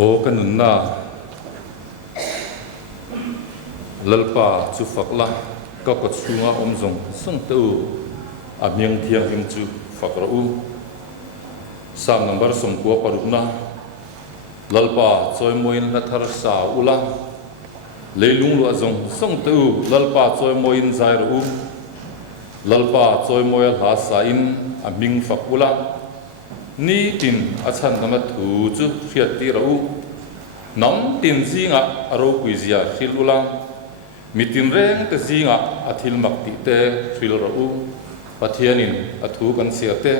o kanunna lalpa chu fakla ka ko chunga omzong sung tu amyang thiang him chu fakra u sam number som ko paruna lalpa choi moin la thar sa ula leilung lu azong sung tu lalpa choi moin zai ru lalpa choi moil ha sa in aming fakula ni tin achan nama thu chu khiat ti ro nam tin zinga aro kuizia khilula mitin reng te zinga athil makti te khil ro pathianin athu kan siate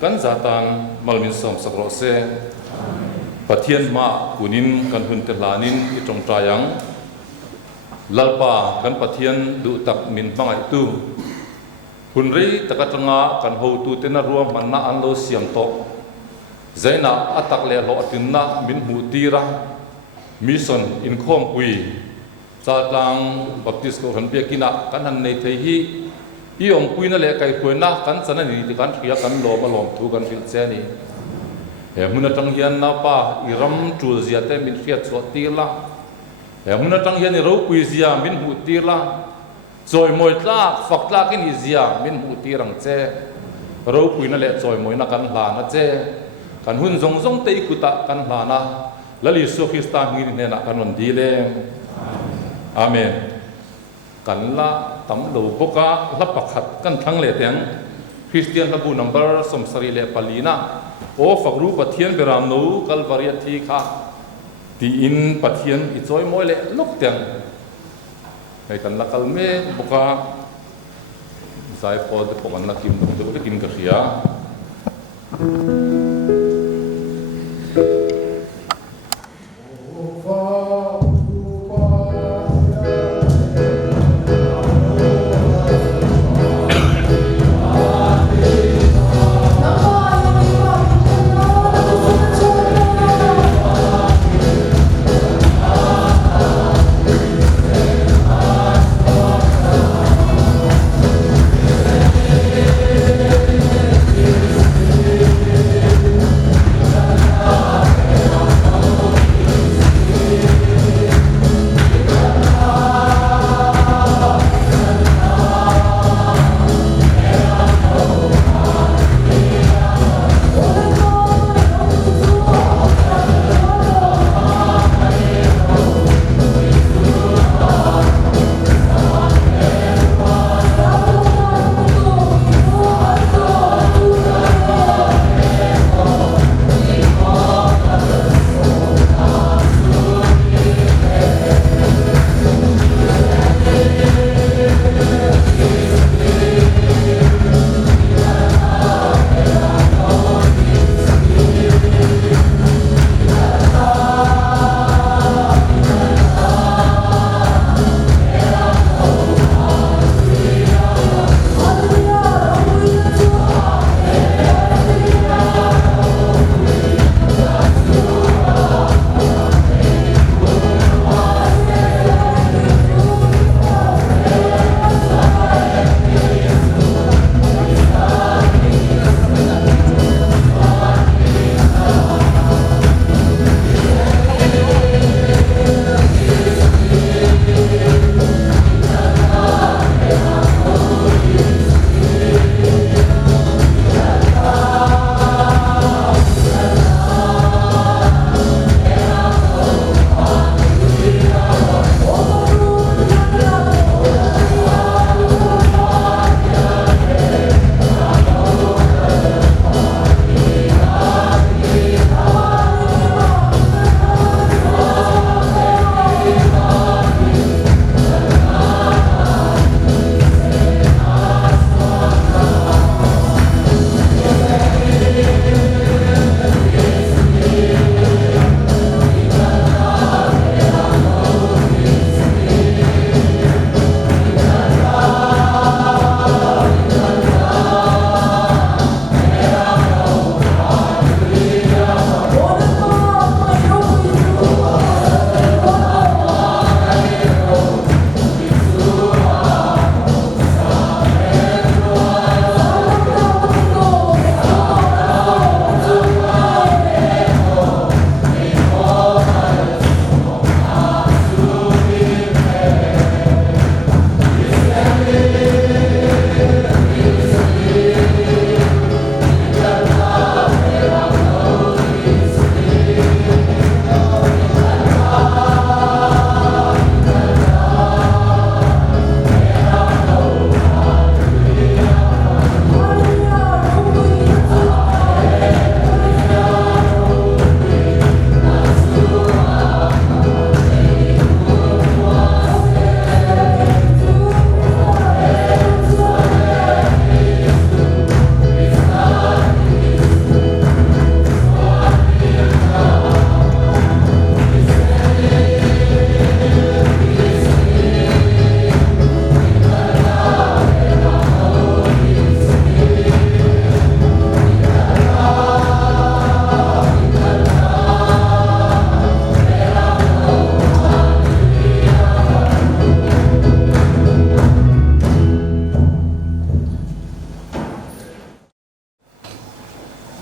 kan zatan malmin som sakro se pathian ma kunin kan hun te lanin i tong tayang lalpa kan pathian du tak min mangai tu hunri takatanga kan ho tu tena ruam manna an lo siam to zaina atak le lo atinna min hutira mission in khom ui satang baptist ko han bekina kan han nei thei hi iom puina le kai puina kan chana ni kan thia kan lo ma lom thu kan fil che ni he muna tang hian na pa iram tul zia te min khiat so tila he muna tang hian ni ro pui zia min hutira choi moi tla fak tla kin izia min hutirang che ro puina le choi moi na kan hla na che kan hun zong zong te ikuta kan hlana lali so Krista ngi ne na kan di le amen kan la tam lo boka la pakhat kan thang le teng Christian labu number somsari le palina o fakru pathian beram no kalvaria thi kha ti in pathian i choi moi le lok teng ai kan la kal me boka sai pod pokan la kim do te kim ka khia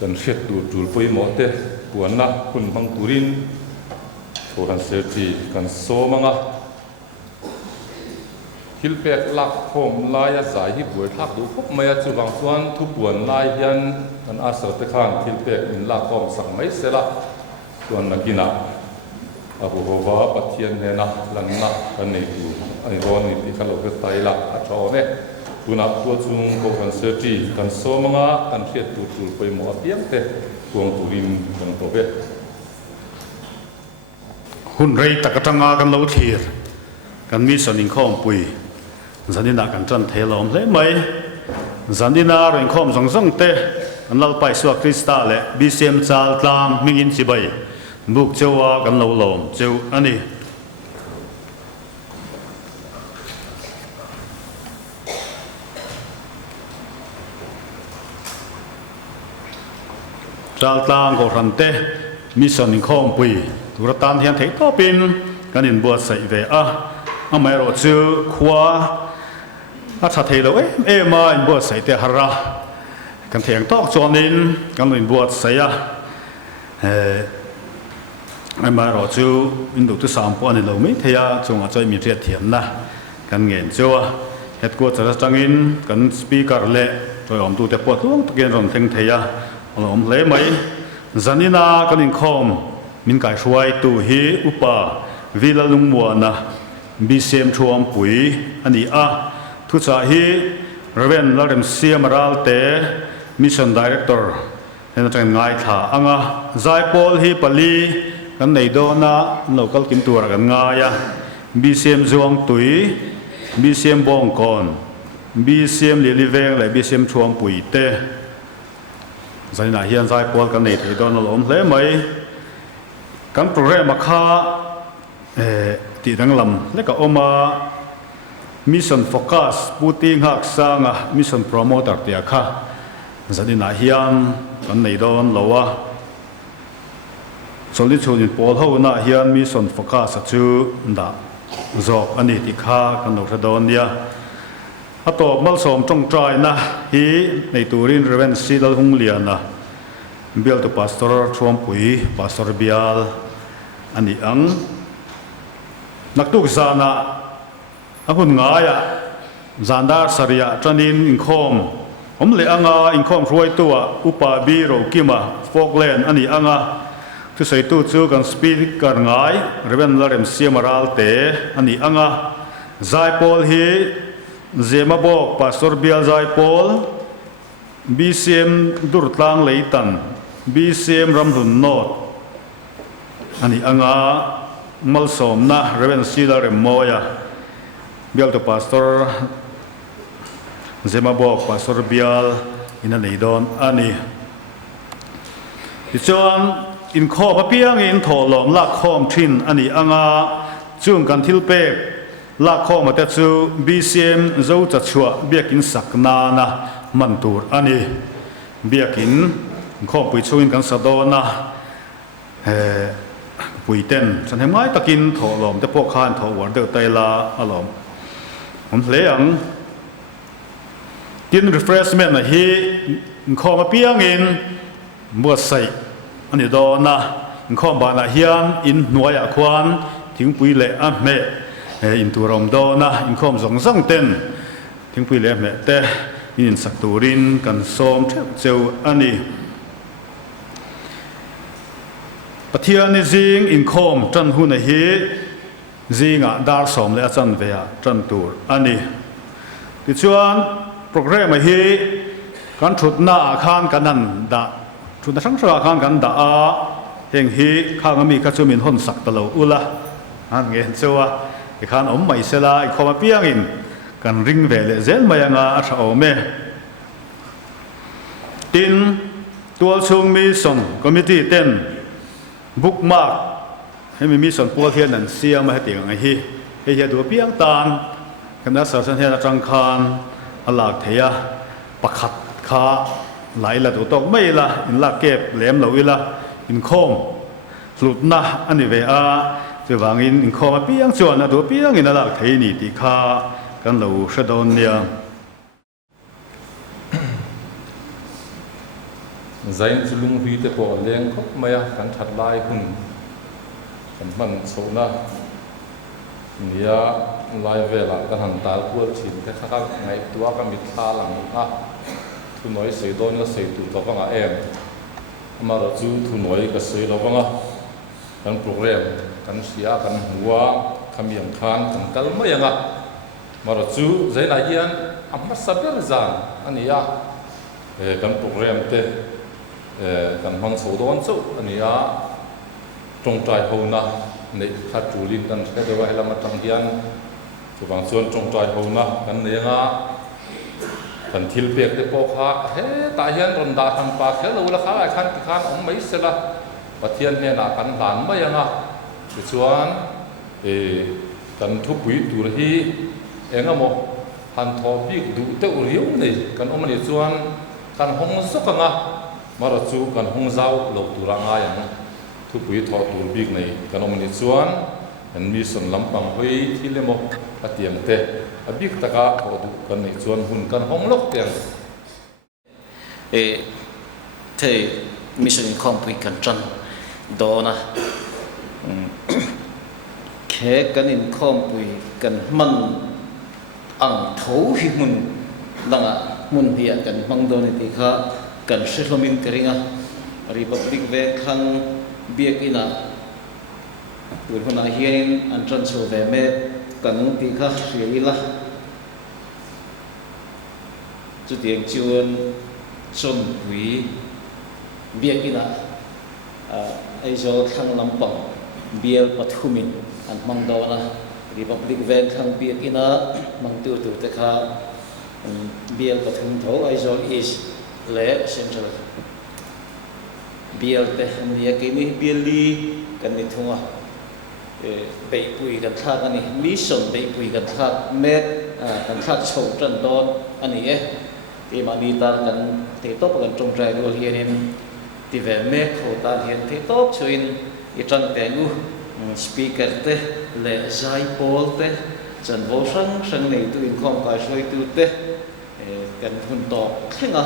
kan hriat tur tul poi mo te puan na hun hang turin thoran serti kan somanga hilpek lak khom laia zai hi buai thak du khop maya chuwang chuan thu puan lai hian kan asar te khan hilpek in lak khom sak mai sela chuan nakina abu hova pathian hena lanna kan nei tu ai ron ni ti khalo ke taila a thone tuna tua chung ko kan serti kan somanga kan hriat tur tul poi mo apiang te tuang turin kan to be hun rei takatanga kan lo thir kan mi sonin khom pui zanina kan tran thelom hle mai zanina ren khom zong zong te an lal pai suak krista le bcm chal tlang mingin chibai buk chewa kan lo lom cheu ani chal tlang ko ran te mi sonin khom pui turatan hian thei to pin kan in buat sai ve a mai ro chu khwa a tha thei lo e ma in buat sai te hara kan theng tok chonin kan in buat sai a ai mai ro chu in du tu sam po ani lo mi theya chunga choi mi riat thiam na kan ngen chawa het ko chara changin kan speaker le choi om tu te pot luang takin ron theng theya om le mai zanina kan in khom min kai hruai tu hi upa vila lungmuana bcm thuam pui ani a thu cha hi reven larem siamaral te mission director hena tang ngai tha anga zai pol hi pali kan nei do na local kim tur kan ngaya bcm zuang tui bcm bong kon bcm liliveng le bcm thuam pui te zaina hian zai pol kan nei thei do na lom hle mai kan program kha ti danglam leka oma mission focus puting hak sanga mission promoter tia kha zadina hian kan nei don lowa solid chunin pol ho na hian mission focus chu da zok ani ti kha kan no don dia ato mal som tong trai na hi nei turin reven sidal hung liana bial to pastor thuam pui pastor bial ani ang naktuk zana ahun ngaya zandar saria tranin inkhom omle anga inkhom ruai tuwa upa bi ro kima foglen ani anga tu sei tu chu kan speaker ngai reven larem siamaral te ani anga zaipol hi zemabok pastor bial zaipol bcm durtlang leitan bcm ramlun not ani anga malsom na reven sila remoya bial to pastor zemabok pastor bial ina neidon ani ichuan in kho papiang in tholom la khom thin ani anga chung kan thilpe la khom ate chu bcm zo cha chua biakin sakna na mantur ani biakin khom pui chuin kan sadona pui ten san he mai takin tholom te pok khan tho war de taila alom om hleang tin refreshment na hi khom piang in mo sai ani do na khom ba na hian in nuaya khwan thing pui le a me in turom do na in khom zong zong ten thing pui le me te in sak turin kan som cheu ani pathian jing in khom tran hu na hi zinga dar som le chan ve a tran tur ani ti chuan program hi kan thut na khan kanan da thut na sang sa khan kan da a heng hi khang mi kha chumin hon sak ta lo ula an nge chuwa i khan om mai sela i khom piang in kan ring ve le zel mai anga a tha ome tin tual chung mi son committee ten bookmark hemi mission pol hian an siam a ting a hi he du piang tan kana sa san hian atang khan alak theya pakhat kha lai la du tok mai la in la kep lem lo ila in khom lut na ani ve a che wangin in khom piang chuan a du piang in alak thei ni ti kha kan lo shadon nia zain chulung hui te po leng khop maya kan that lai hun kan man chona nia lai vela kan han tal pur chin te kha ngai tua ka mi tha lang ha thu noi sei don ga sei tu to wanga em ama ro chu thu noi ka sei lo wanga kan program kan sia kan huwa kamiang khan kan kal mayanga maro chu zaina hian amma saber zan ania kan program te kan hang so don chu ania tong trai ho na nei kha tulin kan se de wa helama tang hian chu bang chuan tong trai ho na kan nenga kan thil pek te po kha he ta hian ron da tham pa khel lo la kha ai khan om mai sela pathian ne na kan hlan mayanga chu chuan kan thu pui tur hi engamo han tho bi du te uriu nei kan omani chuan kan hong sokanga mara chu kan hong zau lo turanga yang thu pui tho tur bik nei kan omani chuan kan mi son lampang hoi thilemo atiam te abik taka du kan nei chuan hun kan hong lok tiang the mission complete kan chan dona khe kan in kompui kan man ang thau hi mun langa mun bia kan mang doni ti kha kan shlomin keringa republic ve khang biak ina tur hona hian an tran so ve me kan ti kha riila chu tiang chuan chon pui biak ina ai zo khang lampang bial pathumin an mang dona republic van khang biak ina mang tu te kha bial pathum tho ai zo is le central bial te nia ke ni biali kan ni thunga be pui kan thak ani mission be pui kan thak met kan thak chho tran don ani ti mani tar kan te top kan trong trai do hianin ti ve me kho ta hian te top chuin i tang te ngu speaker te le zai pol te chan vo sang nei tu in khom kai soi tu te kan hun to thenga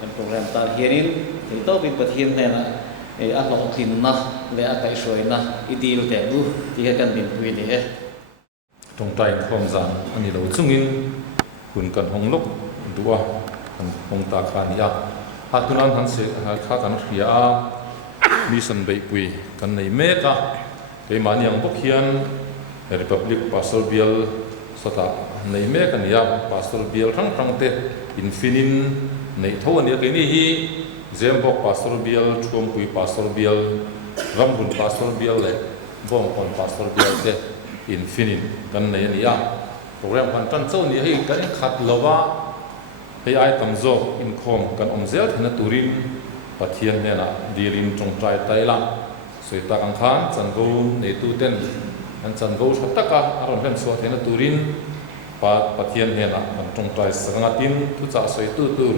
kan program ta hianin ti to bin pathian ne na a lo tin na le a kai soi na i dil te ngu ti kan bin pui ni tong tai khom zan ani lo chungin hun kan hong lok duwa kan hong ta khan ya hatunan han se kha kan ria mission bei pui kan nei me ka ke maniang bokhian republic pastor bial sota nei me kan ya pastor bial rang te infinin nei tho ani ke ni hi zembok pastor bial thum pui pastor bial rambun pastor bial le bom kon pastor bial te infinin kan nei ani ya program kan tan chau ni hi kan khat lowa hei ai tam zo in khom kan omzel thina turin pathian ne na dilin tong trai taila soi ta kang khan chan go nei tu ten an chan go thataka aron ren so thina turin pathian ne na kan tong trai sanga tin tu cha soi tu tur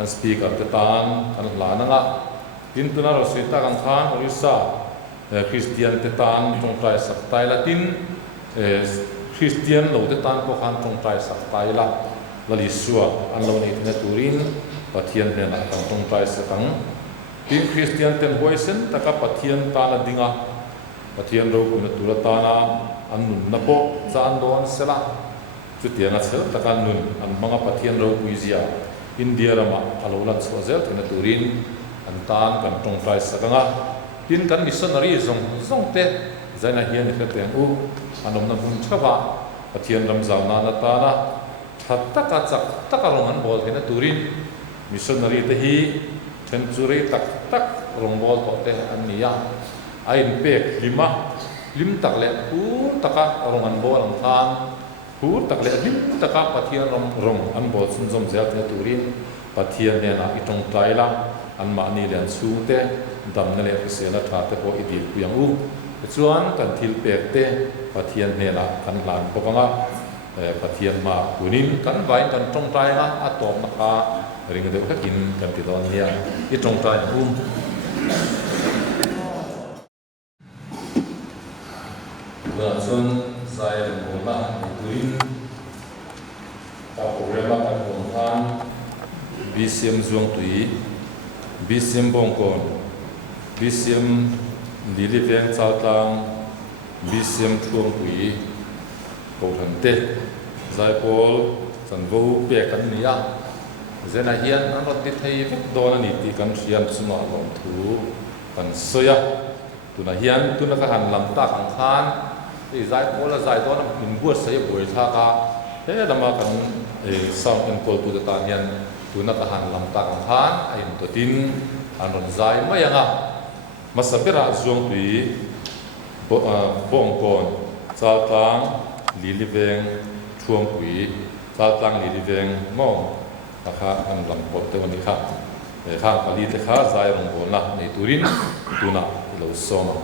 an speaker te tan an la na nga tin tu na ro soi ta kang khan orisa christian te tan tong trai sak taila tin christian lo te tan ko khan tong trai sak taila lali suwa an lo nei thina turin pathian ne na kan tong trai sakang tin christian ten voicen taka pathian ta la dinga pathian ro ko na tura ta na an nun na po chan don sela chu tianga chel taka nun an manga pathian ro puizia india rama alolan sozel thina turin an tan kan tong trai sakanga tin kan missionary zong te zaina hian ni te u anom na hun chawa pathian ram zawna na ta na thataka chak takarong an bol thina turin missionary te hi century tak rong bol to te an nia ain pek lim tak le pu taka rong an bol ang than pu tak le lim taka pathian rong an bol sun zom zel te turin pathian ne na itong taila an ma ni len su te dam na le se la tha te po idil ku yang u chuan kan thil pek te pathian ne na kan lan pokang pathian ma kunin kan vai kan tong tai a atom na ka ring de ka kin kan ti don nia I tong tai la sun sai mo na kuin ta program ka kon khan BCM zuang tui BCM Bongkon BCM Lili Veng Chao Tlang BCM Thuang Pui Cầu Thần Tê Giải Paul Trần Vô Bè Cắn Nia Zena Hian Nó Tít Thay Vết Đô Nà Nì Tì Cắn Triam Suma Lòng Thú Cắn Soya Tu Na Hian Tu Na Ka Han Lam Ta Cắn Khan Thì Giải Paul là Giải Đô Nà Mình Buat Saya Bồi Tha Ka Thế là mà Cắn Sao Cắn Paul Tu Ta Ta Hian Tu Na Ka Han Lam Ta Cắn Khan Ayun Tu Tin Anon Giải Maya Nga Masabira Zuang Tui Bongkon Chao Tlang Lili Veng Thuang Pui Chao Tlang Lili Veng Mong Akha An Lam Pot Te Wani Kha Kha Pali Te Kha Zai Rong Bo Na Nei Turin Tuna Lo Soma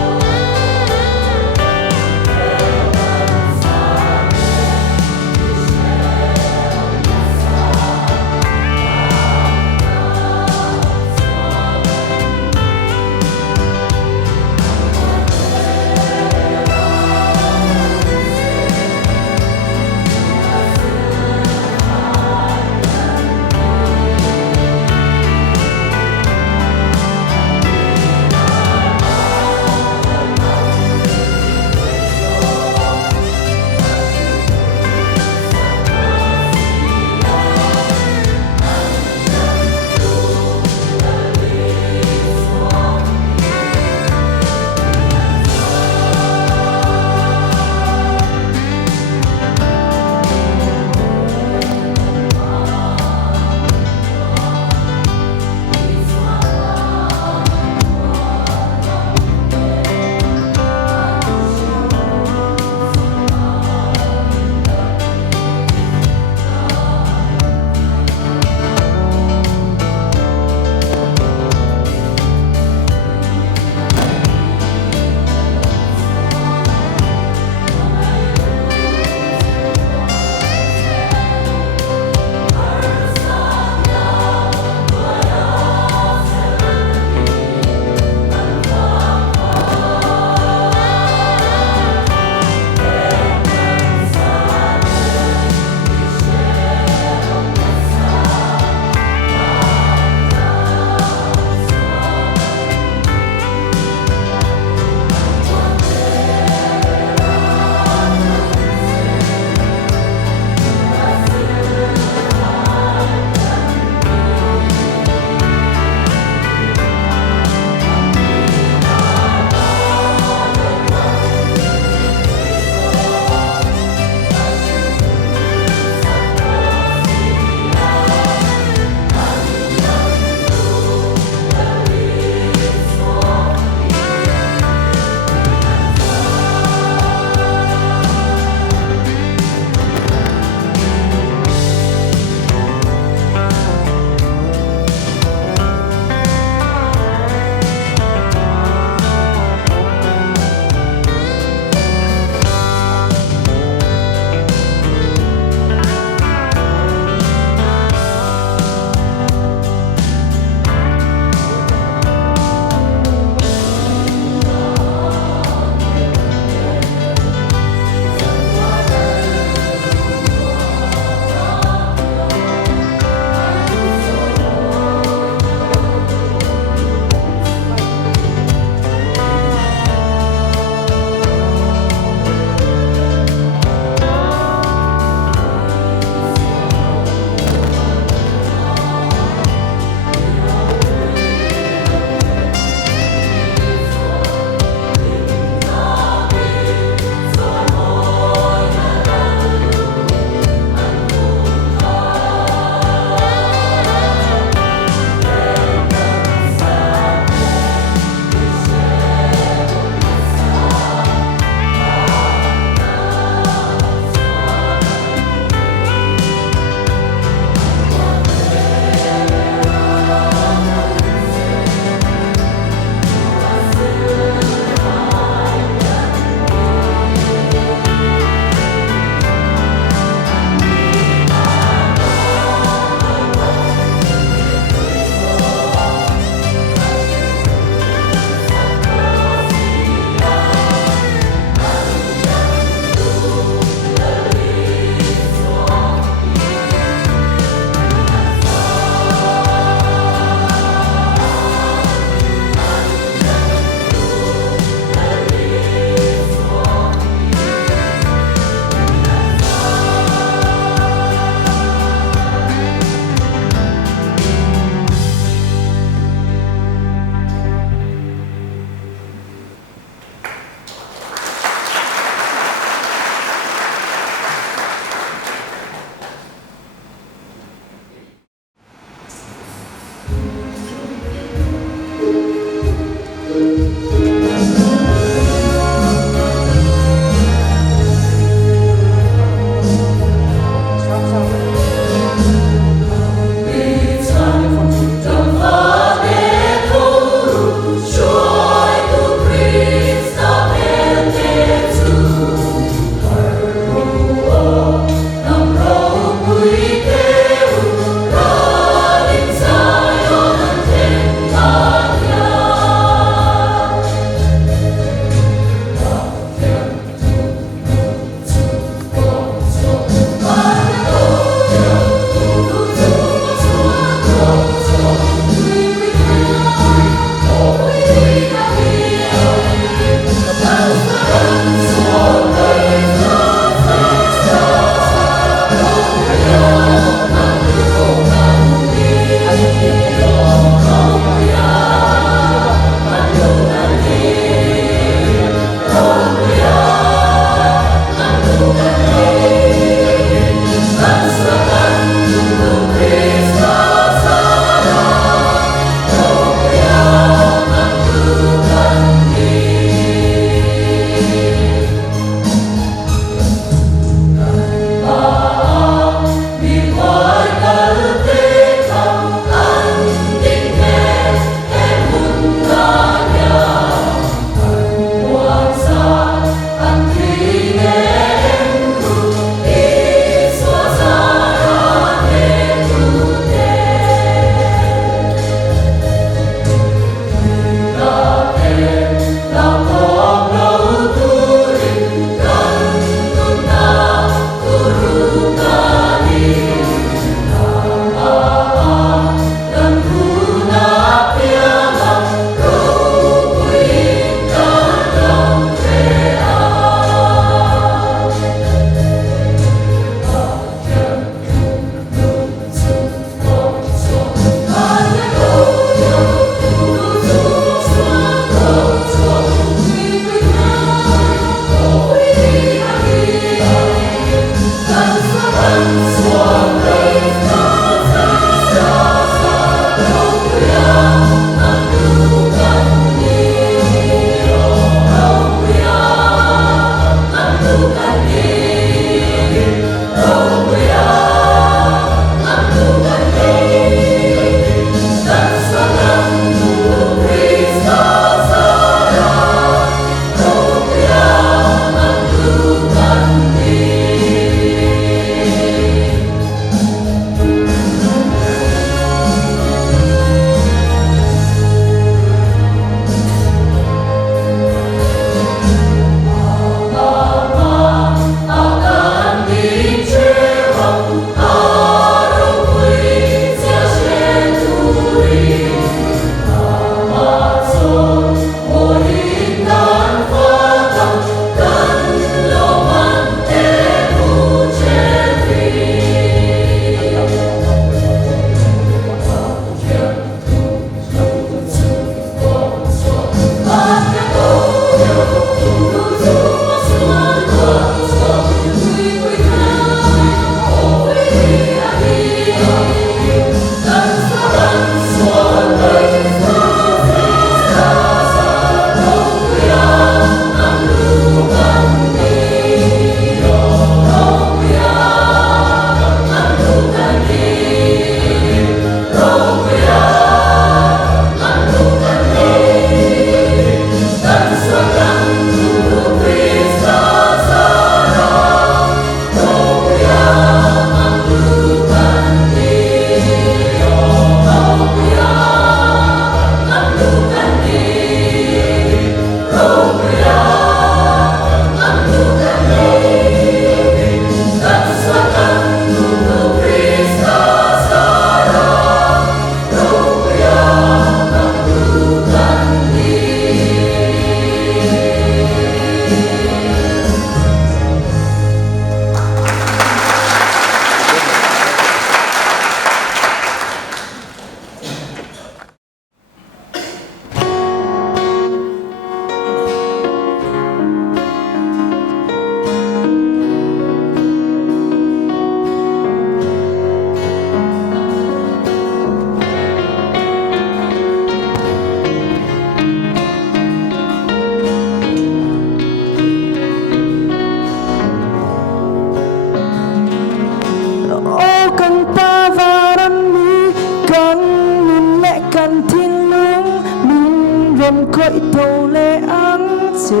se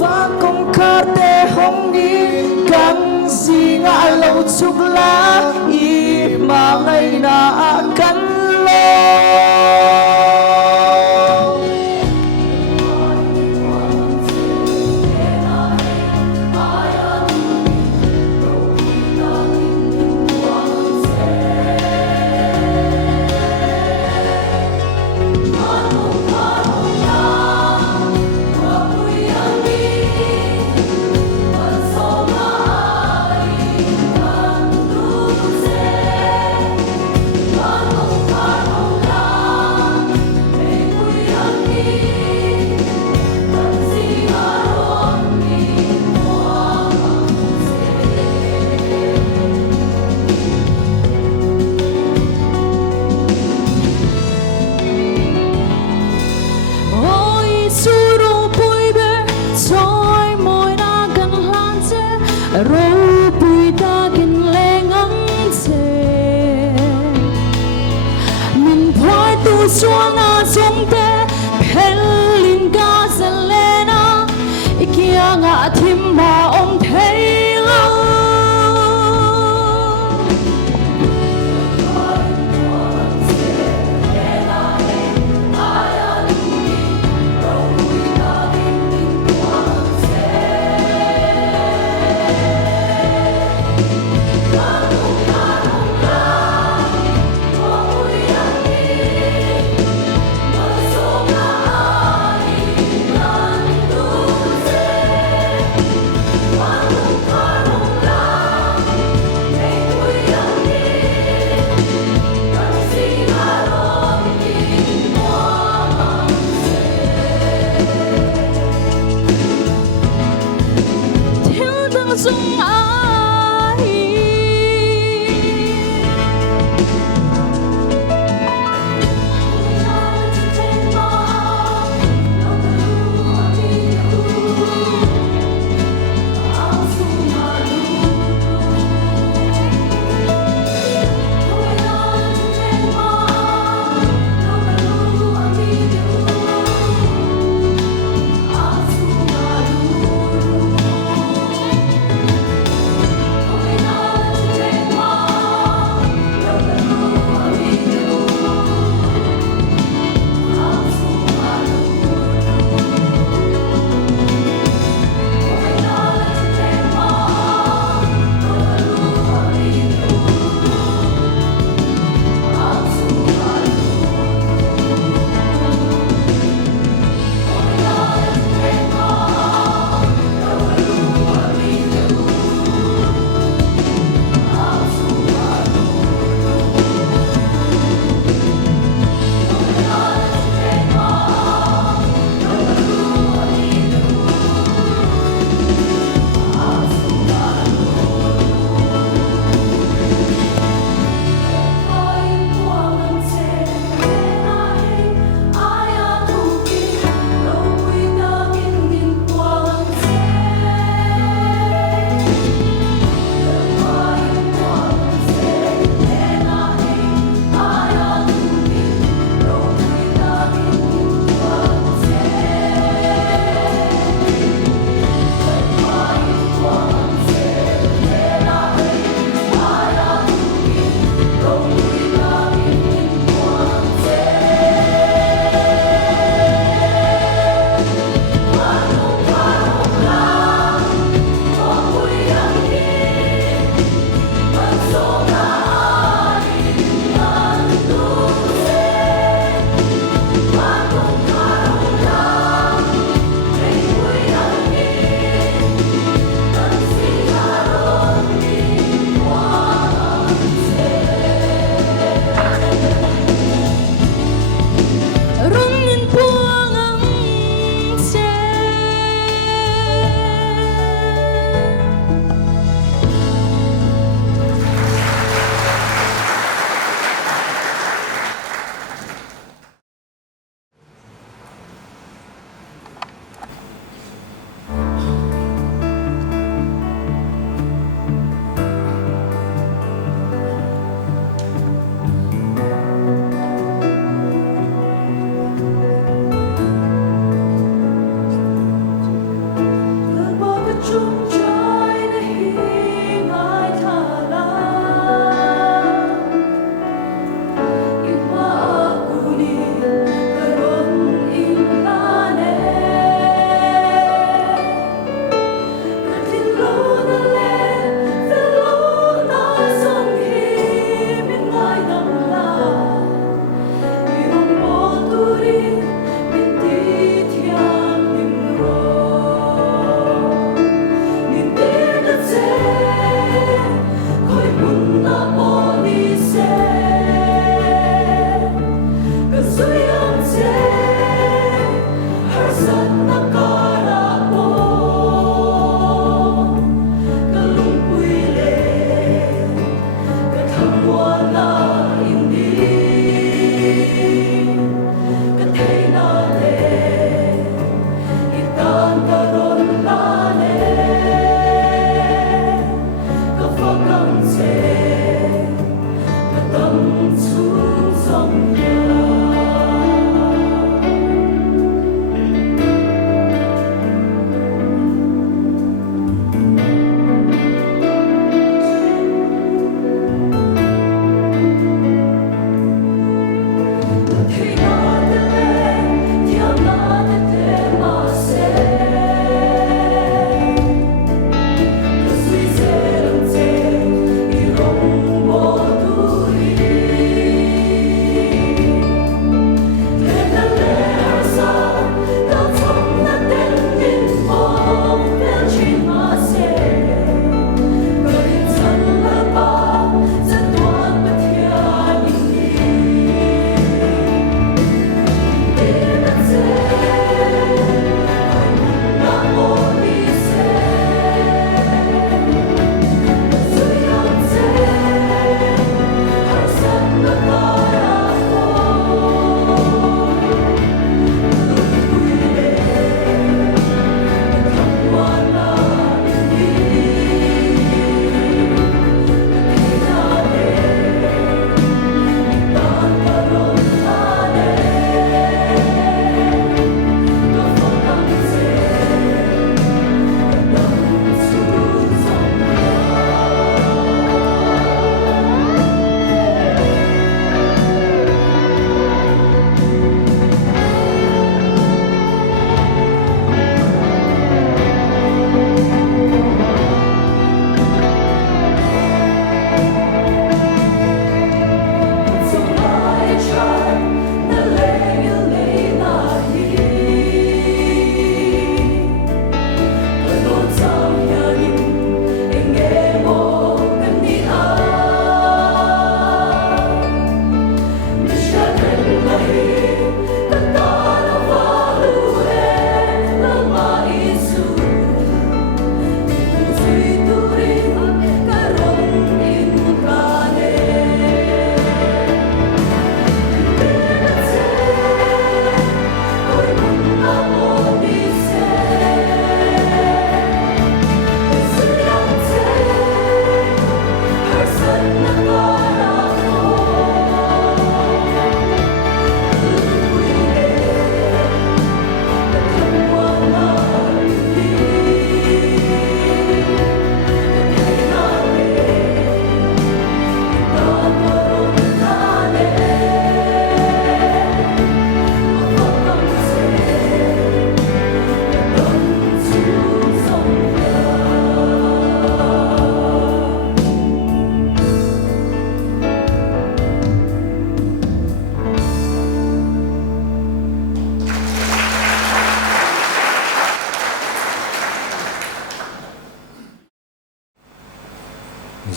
và công khát để hong đi căng gì ngã lâu chúc lá y mà ngày na cắn lo One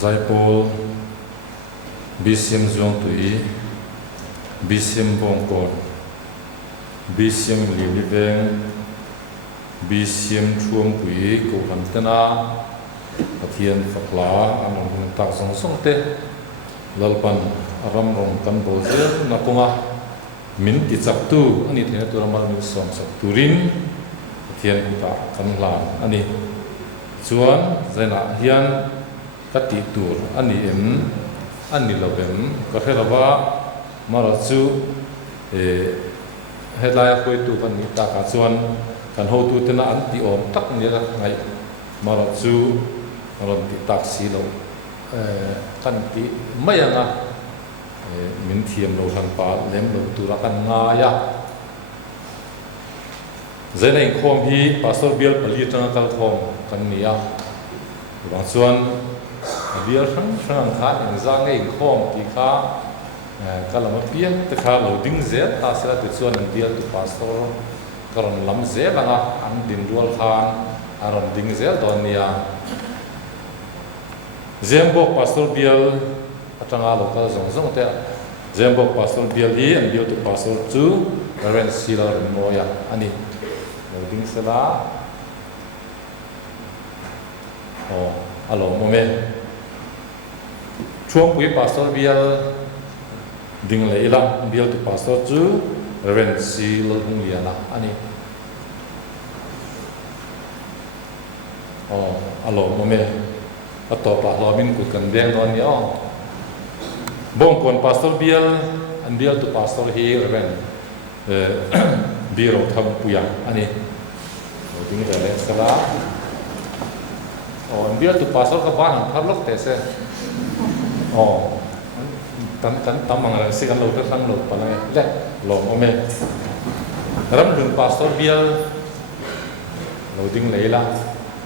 Zaipol Bisim Zong Tui Bisim Bongkon Bisim Liliveng Bisim Chuang Pui Kuhantena Pathian Fakla Anong Tak Song Song Te Lalpan Aram Rong Kan Bozel Napunga Min Tichak Tu Ani Thena Turamal Min Som Sak Turin Pathian Kuta Kanlan Ani Chuan Zaina Hian Kati Tur Ani Ani Lovem Kaherawa Marachu Headline Koi Tu Kan Nita Kachuan Kan Ho Tu Tena Anti Om Tak Nira Ngai Marachu Maron Ti Taksi Lo Kan Ti Mayanga Min Thiam Lo Han Pa Lem Lo Tura Kan Ngaya Zaina In Khom Hi Pastor Bial Pali Tanga Kal Khom Kan Nia Bang Chuan Bial Sang Sang Kha In Zang In Khom Ti Kha Kalama Pian Te Kha Lo Ding Zel Ta Sela Tu Chuan In Bial Tu Pastor Karon Lam Zel Langa An Din Dual Khan Aron Ding Zel Don Nia Zembok Pastor Bial Atanga Lokal Zong Zong Te Zembok Pastor Bial Hi An Bial Tu Pastor Tu Reverend Sila Remoya Ani Lo Ding Sela Alo Mome Chuang Pui Pastor Bial Ding Leila Bial Tu Pastor Tu Reverend Sila Hungliana Ani Alo Mome Atau Pak Lomin Kutkan Beng Don Ya Bongkon Pastor Bial An Bial Tu Pastor Hi Reverend Biro Tham Puyang Ani Lo Ding Leila Sela An Bial Tu Pastor Kaban Harlok Tese Kan tamang si kan lo terang lo palai le lo ome ram dun pastor bial loading leila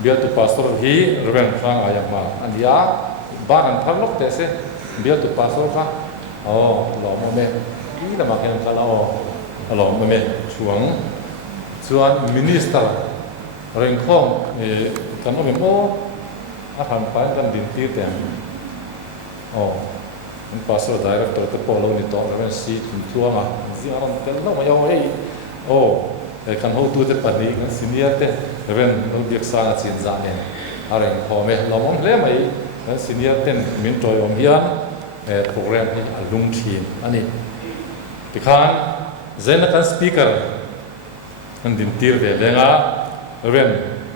bial tu pastor hi reven khang ayam ma andia banan tharlok te se bial tu pastor kha lo ome ki na ma ken kala lo ome chuan minister reng khong kan ome a han pa kan din ti te Pastor Director te polo ni to reven si tuanga ziaran tel no mayo ei kan ho tu te pani kan senior te reven no biak sa chin za ne areng khome lomom hle mai kan senior ten min toy om hian program hi alung thin ani tikhan zen kan speaker kan din tir ve lenga reven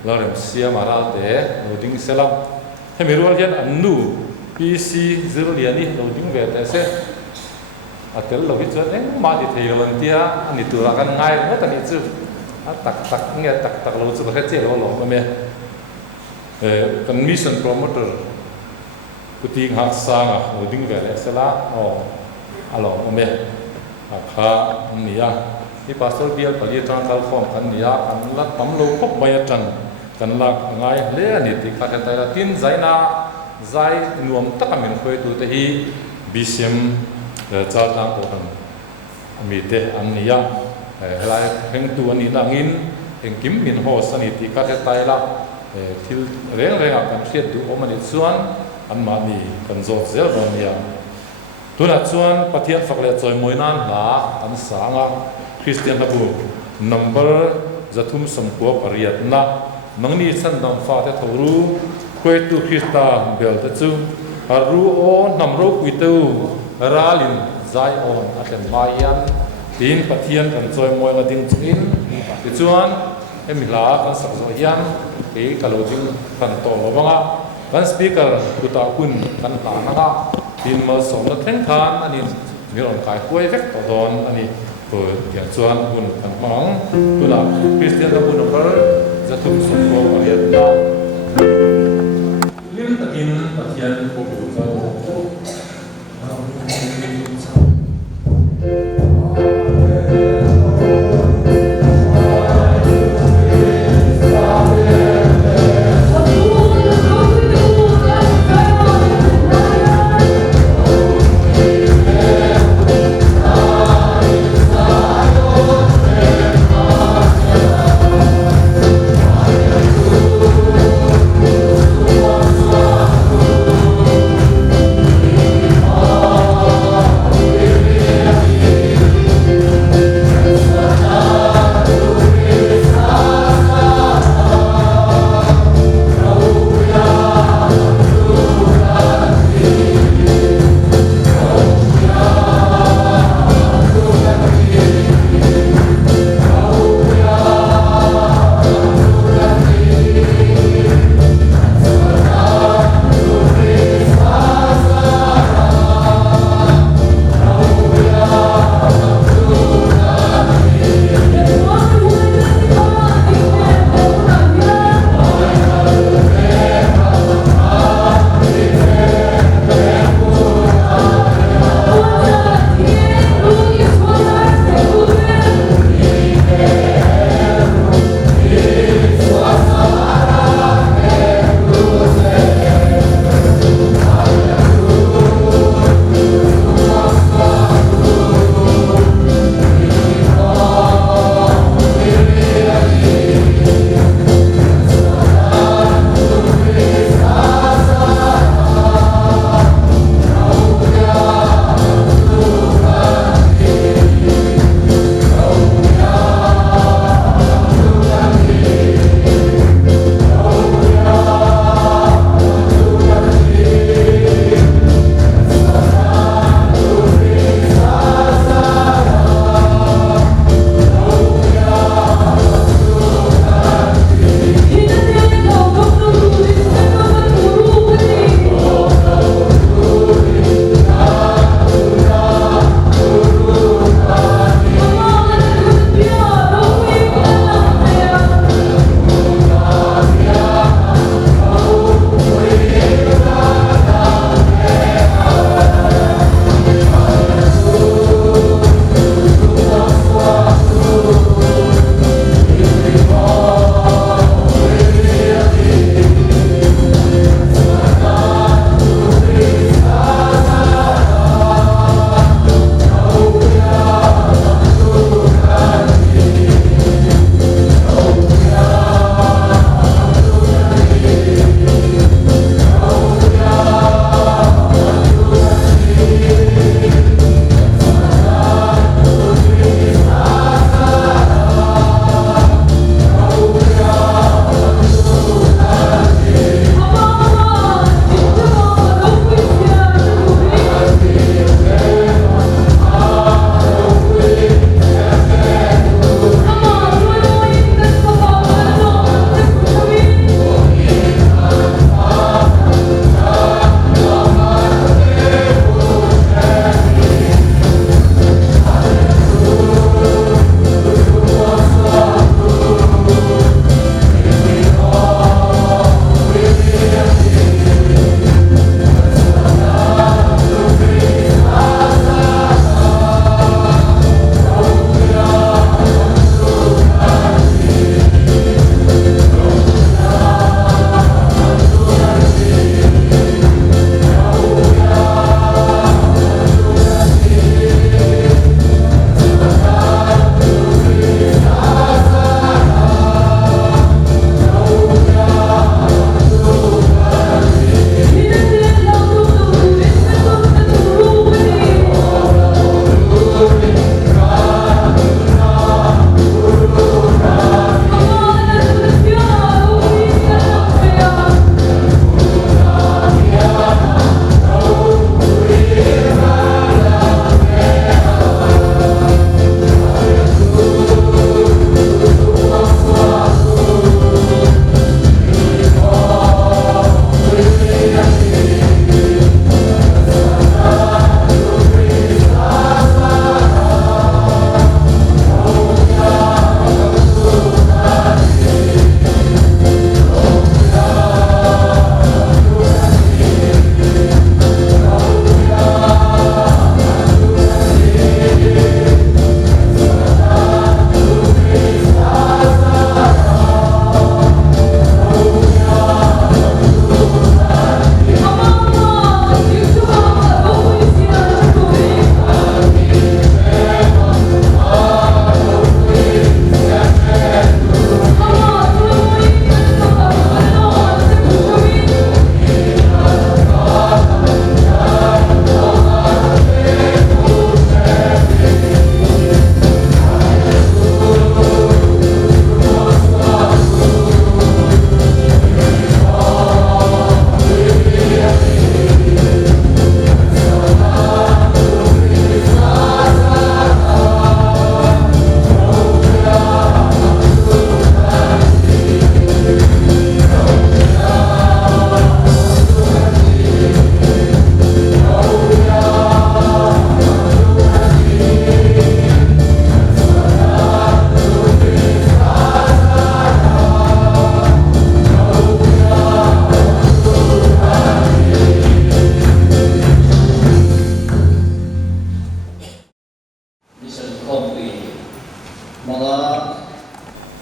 larem sia maral te loading selam hemirwal hian annu PC zero liani loading ve te se atel lo hi chuan ma di thei lo antia ani tura kan ngai no tani chu tak nge tak lo chu kha che lo me kan mission promoter puting hak sanga loading ve le sela alo me kha nia ni pastor bial pali tang kal khom kan nia kan la tam lo khop mai tan kan la ngai le ani ti kha ta la tin zaina Zai nuam takamin khoi tu te hi bisim cha tang ko kan mi te an nia helai heng tu ani langin heng kim min ho sani ti ka te tai la thil reng reng kan khiat du omani chuan an ma ni kan zot zel ron nia tuna chuan pathian fakle choi moinan la an sanga Christian habu number zathum somko pariat na nangni chan dam fa te thoru Koi tu Krista bel te chu haru namro kuiteu ralin zai on atlem mayan tin pathian kan choi moi ngading chuin ti chuan emila kan sakzo hian ke kaloding kan to lawanga kan speaker kuta kun kan ta nga tin ma som na thleng khan ani miron kai koi vek to don ani ko tiang chuan kun kan mang tula Christian da bun per zathum som ko ariat na Takin Pathian Pembukaan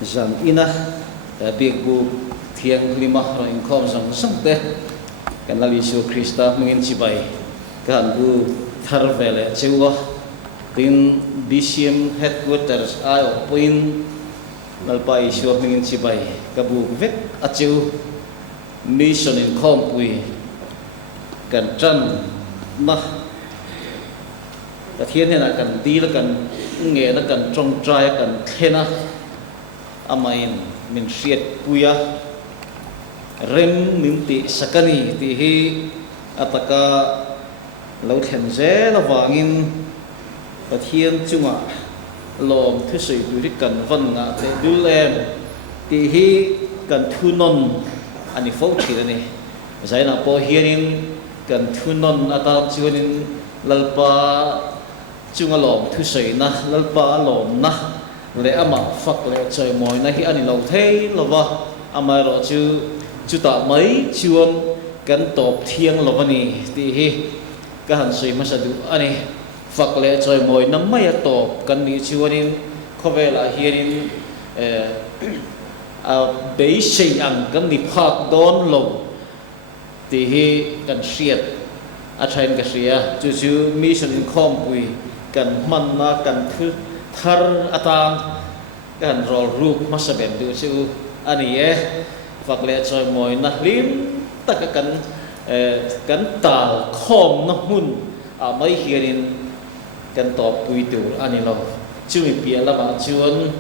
rằng ina big bu thiang lima rồi in khom rằng sang te kan la Yesu Krista mengin cibai kan bu thar vele chewa tin BCM headquarters ai point nalpa Yesu mengin cibai kabu vek acheu mission in khom pui kan chan na ta thiên này là cần đi là cần nghe là cần trông trai cần thế na amain mình siết puya rem mình ti sakani ti hi ataka lâu thèn dễ là vangin ta thiên chung à lom thứ sự đi cần vân ngã để đưa lên ti hi cần thu non anh phẫu chỉ là này giải nào po hiền cần thu non ata chuanin lalpa chung a lom thu sei na lalpa lom na le ama phak le choi moi na hi ani lo thei lova ama ro chu ta mai chuan kan top thiang lovani ti hi ka han sei ma sa du ani phak le choi moi na mai top kan ni chuanin khovela hianin a be sei ang kan ni phak don lo ti hi kan siat a train ka sia chu mission in khom pui kan man na kan thu thar atang kan rol rup masa ben du chu ani e phak le choi moi na lim tak kan tal khom na hun a mai hianin kan top pui tu ani lo chu mi pia la ba chuan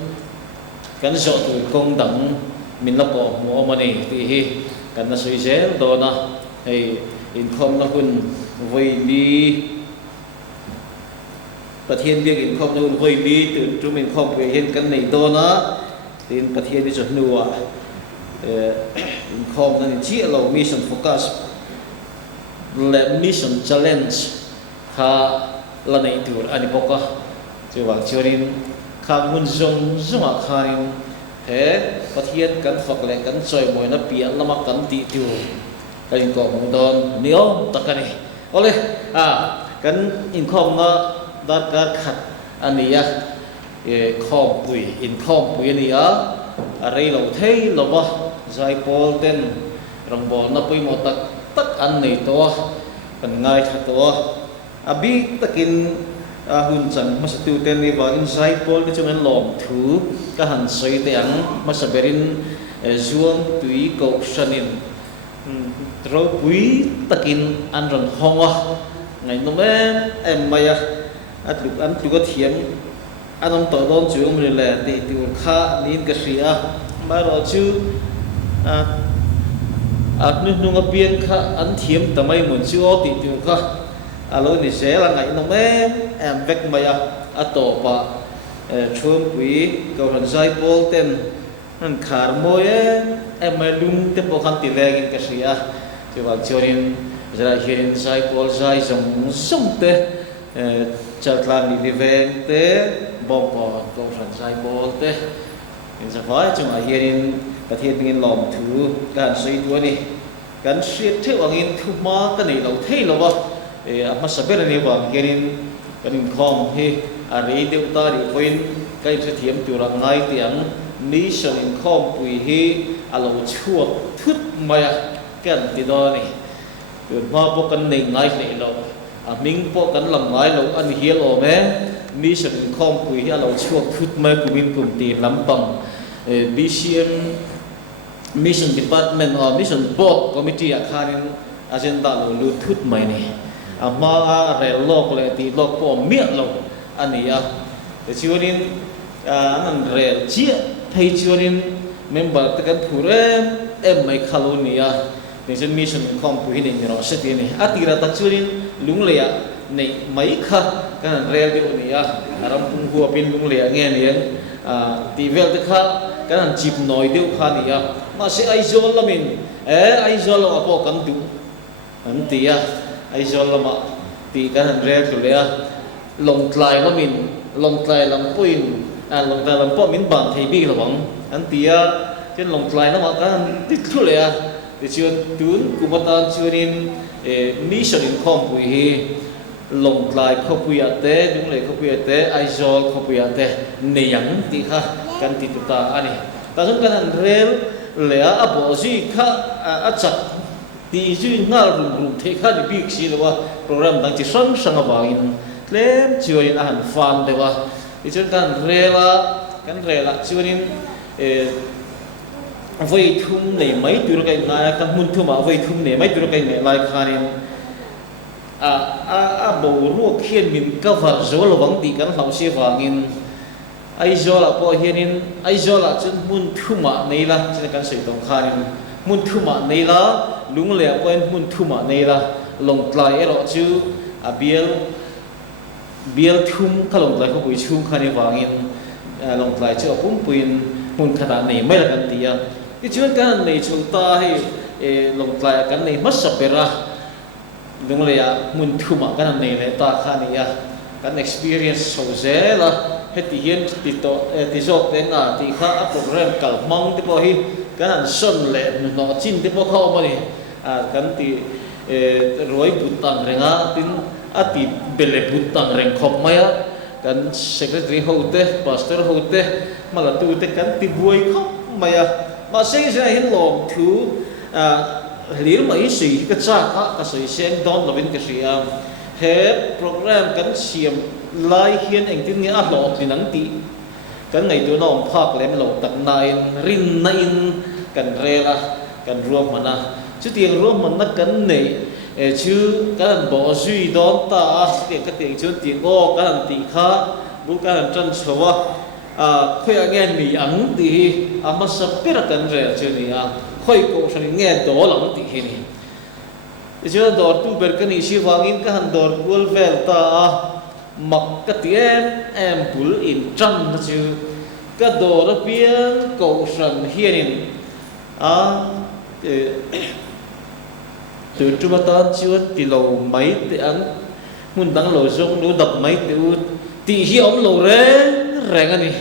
kan zo tu kong dang min la ko mo mani ti hi kan na sui zel do na hey in khom na hun voi liประเทศเรียกอินคอมนู่นvoi liตื่นจุ่มอินคอมไปเห็นกันในตัวนะที่ประเทศที่จะนัวอินคอมนั่นที่เรา mission focus และ mission challenge ข้าละในตัวอันนี้พวกจะว่าเชื่อรินข้ามุ่งจงมาข้านินประเทศกันฝักแหลกกันซอยมวยนับเปียละมากันตีตัวกันอินคอมตอนเนี้ยตะกันนี่เอาเลยกันอินคอมนะดัดการขัดอันนี้คอมปุยอินคอมปุยนี่อะไรเราเที่เราบ่ใจโพลเต้นรำบอลนับปุยหมดตักอันนี้ตัวเป็นง่ายทัดตัวบีตะกินหุ่นจังมาสตูเต้นนี่ว่าอินใจโพลนี่จะเป็นหลอมถูก็หันใส่เตียงมาสเบรินช่วงตุยกบชนินเราปุยตะกินอันรันห้องไงน้องแม่ไม่อันตุกเทียมอันนั้นต่อต้นจูงมันเลยตีตัวข้านี่ก็เสียมาเราจูนึกนุ่งเบียงข้าอันเทียมแต่ไม่เหมือนจูตีตัวข้าเราเนี่ยเสียละไงน้องแม่เวกไม่ต่อปะช่วงปีก็หันใจโพลเต็มนั่นขาดมวยไม่ลุงเต็มพอคันตีแรงก็เสียที่ว่าเจ้านี่จะได้เห็นใจโพลใจส่งเตะจัดลานดีเวนเตะบอลก่อนก็สันใจโพลเตะเห็นสภาพจังหวะเห็นประเทศนี้หลอมถือการใช้ตัวนี้การเสียเท่าว่าเงินทุกมาตั้งแต่เราเท่เราว่ามาสับเป็นอะไรว่าเห็นกันคอมที่อะไรเดียวตาดีคนใกล้จะเทียมตัวรังไงเตียงนี้ส่วนคอมปุยที่เราชั่วทุกมากันติดต่อนี่เกิดมาพวกกันหนึ่งไงเลยเรามิงพวกกันลำไงเราอันเฮียเราแม้มีส่วนคอมปุยที่เราชั่วทุกมากุมินกุมตีลำปังBCM Mission Department or Mission Board Committee อาคารนี้อาจารย์ตาเราลุทุกมาเนี่ยมาเรียนโลกเลยตีโลกพอเมียเราอันนี้แต่ชีวิตนี้นั่นเรียนเชี่ยให้ชีวิตนี้เมมเบอร์ตะกันผู้เรียนไม่เข้าเนี่ยในเช่น Mission คอมปุยนี่เราเสถียรนี่อาทิตย์ละตักชีวิตลุงเลียในไม่ค่ะกันเรียนเดียวนี่รำพุ่งหัวเป็นลุงเลียเงี้ยเนี่ยตีเวลตะค่ะกันจีบหน่อยเดียวค่ะนี่มาเสียไอโซลละมินไอโซลละพอกันดูอันตีไอโซลละมาตีกันเรียนตัวเลยลงไกลละมินลงไกลลำปุยลงไกลลำป้อมินบางทีบีละวังอันตีเช่นลงไกลละมากันติดตัวเลยแต่ชวนตุนกุบัตันชวนินมิชชั่นคอมปุยลงไกลขบุยเตะดุงเลยขบุยเตะไอโซลขบุยเตะในยังตีค่ะ kan ti tu ta ani ta sun kan an rel le a bo ji kha a chak ti ji ngal rum the kha ni big si lo wa program dang chi sang sang awangin tlem chuin a han fan de wa ti chun kan rela chuin voi thum nei mai tur kai nga kan mun thuma voi thum nei mai tur kai nei lai khanin a bo ru khian min ka var zo lo wang ti kan hlau se wangin ai zo la po hianin ai zo la chun mun thuma nei la chin kan sei tong khanin mun thuma nei la lung le poin mun thuma nei la long tlai ero chu a bial thum ka long tlai ko pui chung khani wangin long tlai chu pum puin mun khata nei mai la kan ti ya ti chuan kan nei chung ta hi long tlai kan nei mas sapera lung le ya mun thuma kan nei le ta khani ya kan experience so zela heti hian ti to ti zok te nga ti kha a program kal mang te po hi kan an son le no chin te po kha ma ni kan ti roi putang renga tin ati bele putang reng khop maya kan secretary hote pastor hote mala tu te kan ti buai khop maya ma sei sa hin lom thu lir mai si ka cha ka sei sen don lovin ka sia he program kan siam lai hian eng tin nge a lo tin ang ti kan ngai tu nom phak lem lo tak nain rin nain kan rela kan ruam mana chu tiang ruam man na kan nei chu kan bo zui don ta tiang ka tiang chu tiang o kan ti kha bu kan chan chawa khoi angen mi ang ti ama sapira kan re chu ni a khoi ko sani nge do lang ti hi ni chu dor tu ber kan i si wangin ka han dor kul vel ta mặc cái tiếng em bul in trăm đó chứ cái đồ đó biến cầu sần hiền từ trung tâm tan chưa thì lầu mấy thì ăn muốn đăng lầu sông lầu đập mấy thì hi ông lầu rèn anh này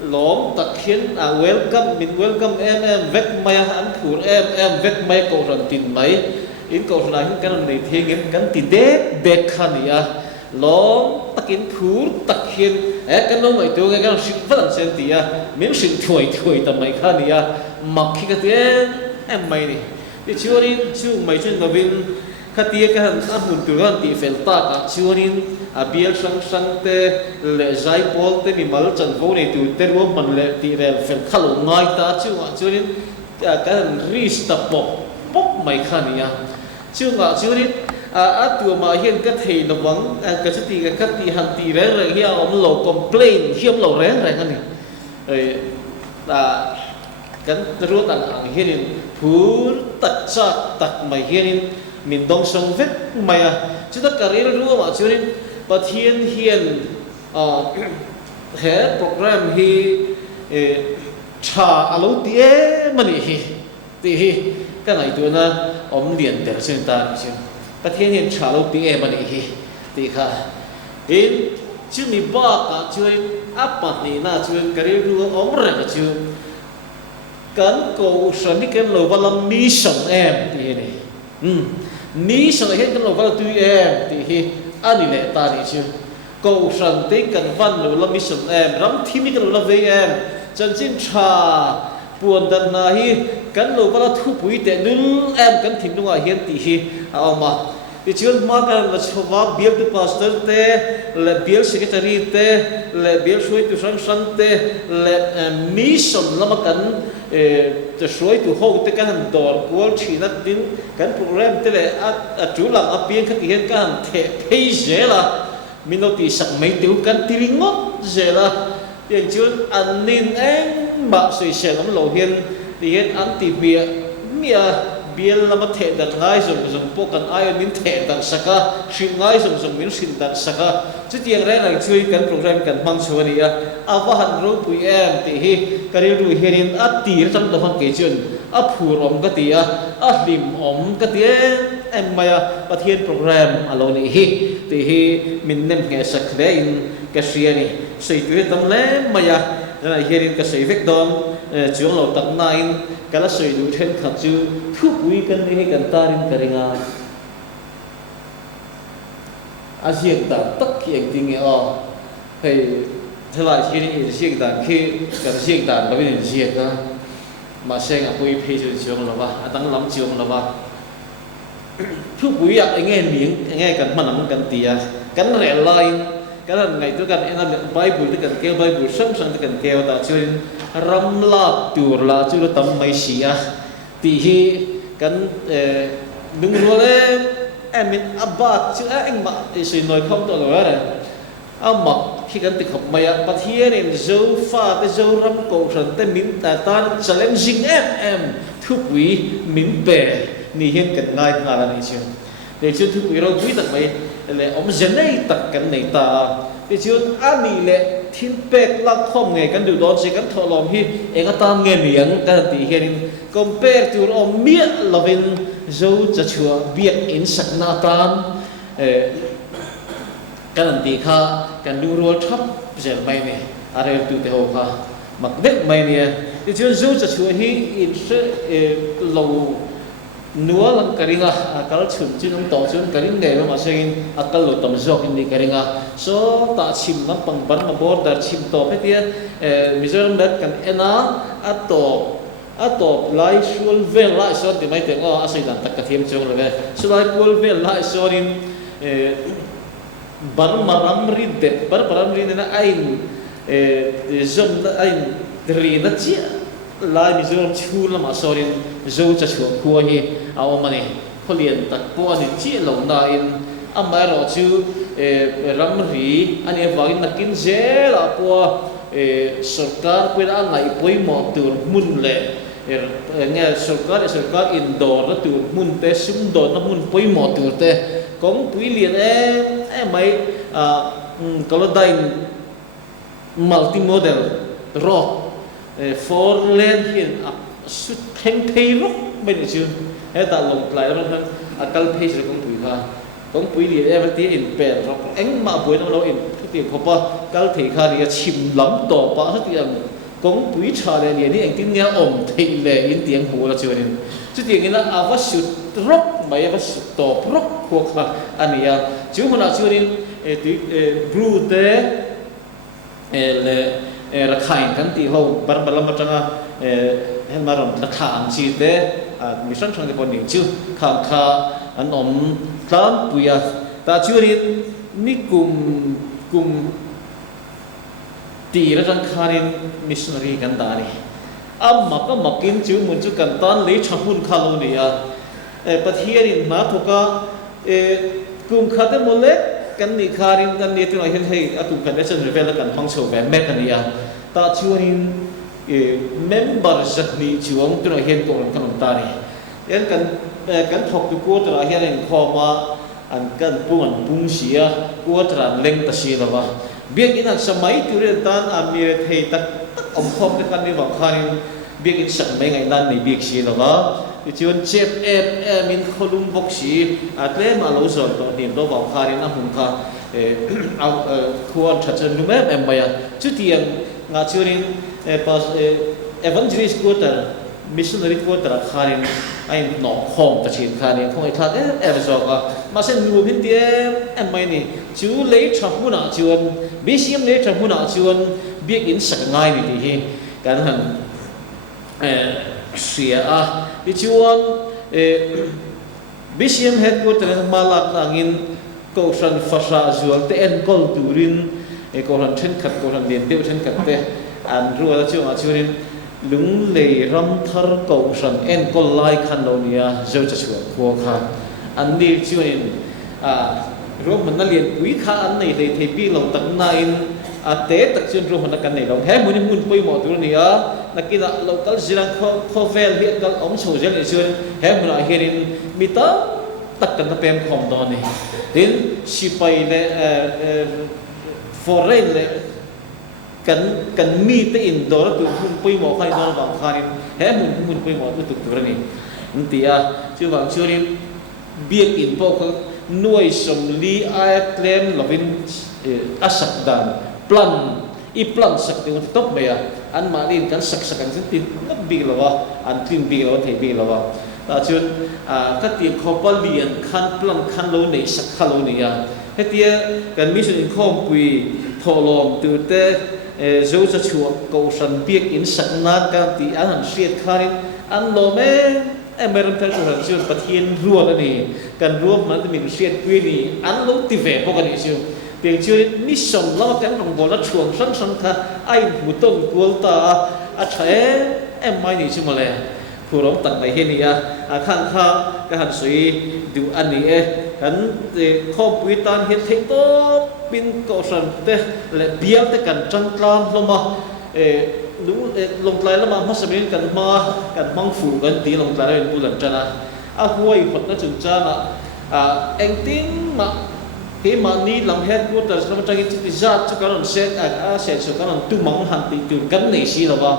lóm tắc khiến welcome mình welcome em vét mày ăn phur em vét mày cầu sần tin mấy in cầu sần này cái này thì cái tin đẹp khăn này lom takin phur takhin kan no mai tu kan sik van sen tia min sik thoi ta mai khania mak khi ka te em mai ni ti churin chu mai chen novin khatia kan a hun tu ran ti fel ta ka churin a bial sang te le zai pol te ni mal chan vo ni tu te ro man le ti rel fel khalo ngai ta churin kan ris ta pop mai khania churin tu mà hiện cái thầy nó vẫn cái sự thì cái thì hành thì rèn hi ông lầu complain hi ông lầu rèn anh này cái rốt anh hiện phur tắc mày hiện mình đông sông vết mày chứ tất cả rèn rùa mà chứ nên và hiện hệ program hi cha alo tie mà này thì cái này tôi na ông liền để xem ta chứ cái thiên nhiên trả lâu tiếng em mà đi thì khá in chứ mình bỏ cả chơi áp mặt này na chơi cái điều đua ống rẻ cái chơi cán cầu sân đi cái lầu vào làm mission em thì này mission hết cái lầu vào tụi em thì anh này ta đi chơi cầu sân tới cần văn lầu làm mission em lắm thì mình cái lầu làm về em chân chính trả buồn đợt này cán lầu vào thu bụi để nương em cán thím đúng rồi hiện thì mà thì chuyện mà cái là cho biếc tu pastor te là biếc secretary te là biếc suy tu sang te là mission là mà cái suy tu hậu te cái hành đòn của chỉ là tin cái program te là chủ làm ở biếc cái hiện cái hành thể hay dễ là mình nói thì sắc mấy tiêu cái tiếng ngót dễ là tiền chuyện an ninh em mà suy sẽ lắm lâu hiện thì hiện an thì bia biel lama the dat ngai zum po kan ai min the dat saka shin ngai zum min shin dat saka chu tiang re nang chui kan program kan mang chhuani a awa han ro pui em ti hi kari ru herin a tir chang do hang ke chun a phur om ka ti a lim om ka ti em maya pathian program alo ni hi ti hi min nem ke sakle in ka siani sei tu tam le maya ra herin ka sei vek don chuang lo tak nain kala soi du then khat chu thu pui kan ni kan tarin karinga aziek ta tak ki ek ting e o hei thế lại khi in riêng đàn khi cần riêng đàn có bên riêng đó mà xem à quay phê cho trường là ba tăng lắm trường là ba thu quý anh nghe miếng nghe cần mà nắm cần tìa cần rẻ lại cái lần ngày tôi cần em làm Bible tôi cần kêu Bible sớm tôi cần kêu ta cho nên ram la tur la cho nó tầm mấy xí à thì cần đúng rồi đấy em mình abba chứ anh mà sự nói không tôi nói rồi mà khi cần tích hợp mày bắt hiện em dấu pha tới dấu ram cầu thần tới mình ta challenging em thu quý mình bè ni hiện cần ngay ngà là này chứ để cho thu quý rồi quý tận mày lệ ông dân này tất cả này ta để cho anh này lệ thiên bẹt lạc không nghe cái điều đó chỉ cần thọ lòng hi anh ta nghe miệng cái thì hiện compare to ông miệng là bên dấu cho chúa biết in sắc na tan cái thì kha cái điều rồi thấp giờ mày này ở đây tụi tao kha mặc biết mày này để cho dấu cho chúa hi in sẽ lâu nua lang karinga akal chun chun to chun karing nge ma sengin akal lo tom jok ni karinga so ta chim na pang ban ma border chim to pe tia mizoram dat kan ena atop lai shul vel lai so ti mai te ngo asai dan tak kathiam chong le so lai kul vel lai so rin bar maram ri de bar param ri na ain zom na ain ri na chi lai mizoram chul ma so rin zo cha chu khu hi ao mani kholian tak po ani chi lo na in amai ro chu ram ri ani wagin nakin je la po sarkar pe da ngai poi mo tur mun le nghe sarkar indoor na tur mun te sum do na mun poi mo tur te kong pui lian mai kalodain multimodal road four lane hin suốt thanh thây lúc bên này chưa hết ta lồng lại đó hơn akal page là công bùi đi em tí in bèn rồi anh mà bùi nó in cái tiền khó ba kal thì khai thì chìm lắm tổ ba hết tiền công bùi trả lại liền đi anh tin nghe ổn thì lệ in tiếng hồ là chưa nên chứ tiền cái là avas sút rock mấy avas tổ rock cuộc là anh ấy chứ mà nào chưa nên blue te lệ là khai cái tí hậu bar làm macam hen maron ta khang chi te mi san chang de bon ning chu khang kha an om tlam puya ta chu rin mi kum ti ra jang kharin missionary kan da ni amma ka makin chu mun chu kan tan le chamun khalo ni ya pathiarin ma thoka kum khate mole kan ni kharin kan ni tu hen hei atum kan lesson revel kan hong so ve me kan ya ta chu rin member zakni chuang tu hian ko kan ta ni yan kan thok tu ko tra hian in khoma an kan pung sia ko tra leng ta si lawa biak in an samai tu re tan amir thei tak om khom te kan ni wa kharin biak in sak mai ngai nan ni biak si lawa chuan chep min kholum bok si atle ma lo zon to nim do wa kharin a hum kha khuan thachen lu me em maya chu tiang nga churin evangelist quarter missionary quarter kharin ai no khom ta chin kharin khoi thak zo ka ma sen nu hin tie em mai ni chu le thamu na chuan bcm le thamu na chuan biak in sak ngai ni ti hi kan han sia a ti chuan bcm headquarter malak angin ko san fasa zual te en kol turin ko ran then khat ko ran lien deu then khat te an ruwa chu ma churin lung le ram thar ko san en kol lai khan lo nia zo cha chu ko kha an ni chuin ro man na lien pui kha an nei le thei pi lo tak na in te tak chun ro man kan nei lo he mun mun poi mo tu nia nakina local zirang kho vel bi kal om chu zel chuin he mun a herin mita tak kan pem khom do ni tin sipai le foreign le kan mi te in do tu mun pui mo khai do ba kharin he mun pui mo tu tu ni ntia chu wang churin biak in po ko nuai som li a claim lovin asak dan plan sak te top me ya an ma lin kan sak kan tin ngap bi lawa an tin bi lawa thei bi lawa ta chun ka ti khopal lian khan plan khan lo nei sak khalo ni ya hetia kan mission in khom pui tholom tu te dấu cho chuộc cầu sân biết in sắc na can tí ăn hẳn siết khai ăn lô mê em mới làm theo chủ hẳn siêu bát thiên rùa là nè cần rùa mà thì mình siết quy nè ăn lúc tì vẻ bao cái nè siêu tiếng chưa mission lo cái đồng bộ là chuồng sẵn sẵn kha ai một tuần cuối ta thế em mai nè siêu mà lẽผู้ร้องตัดไปเห็นนี่ข้างข้าก็หันสุยดูอันนี้หันข้อปุยตานเห็นเทคโตบินก่อสันเตะและเบี้ยแต่กันจังกลางลงมารู้ลงไกลแล้วมาสมัยกันมากันมังฟูกันตีลงไกลแล้วเป็นบุหลันจันห้วยคนนั้นจุดจ้าเอ็งติ้งมาที่มานี่ลำเฮ็ดกูแต่สมัยจังกิจจัดจุกันนั่นเสร็จเสร็จจุกันนั่นตุ้มังหันตีจุกันนี่สิหรอวะ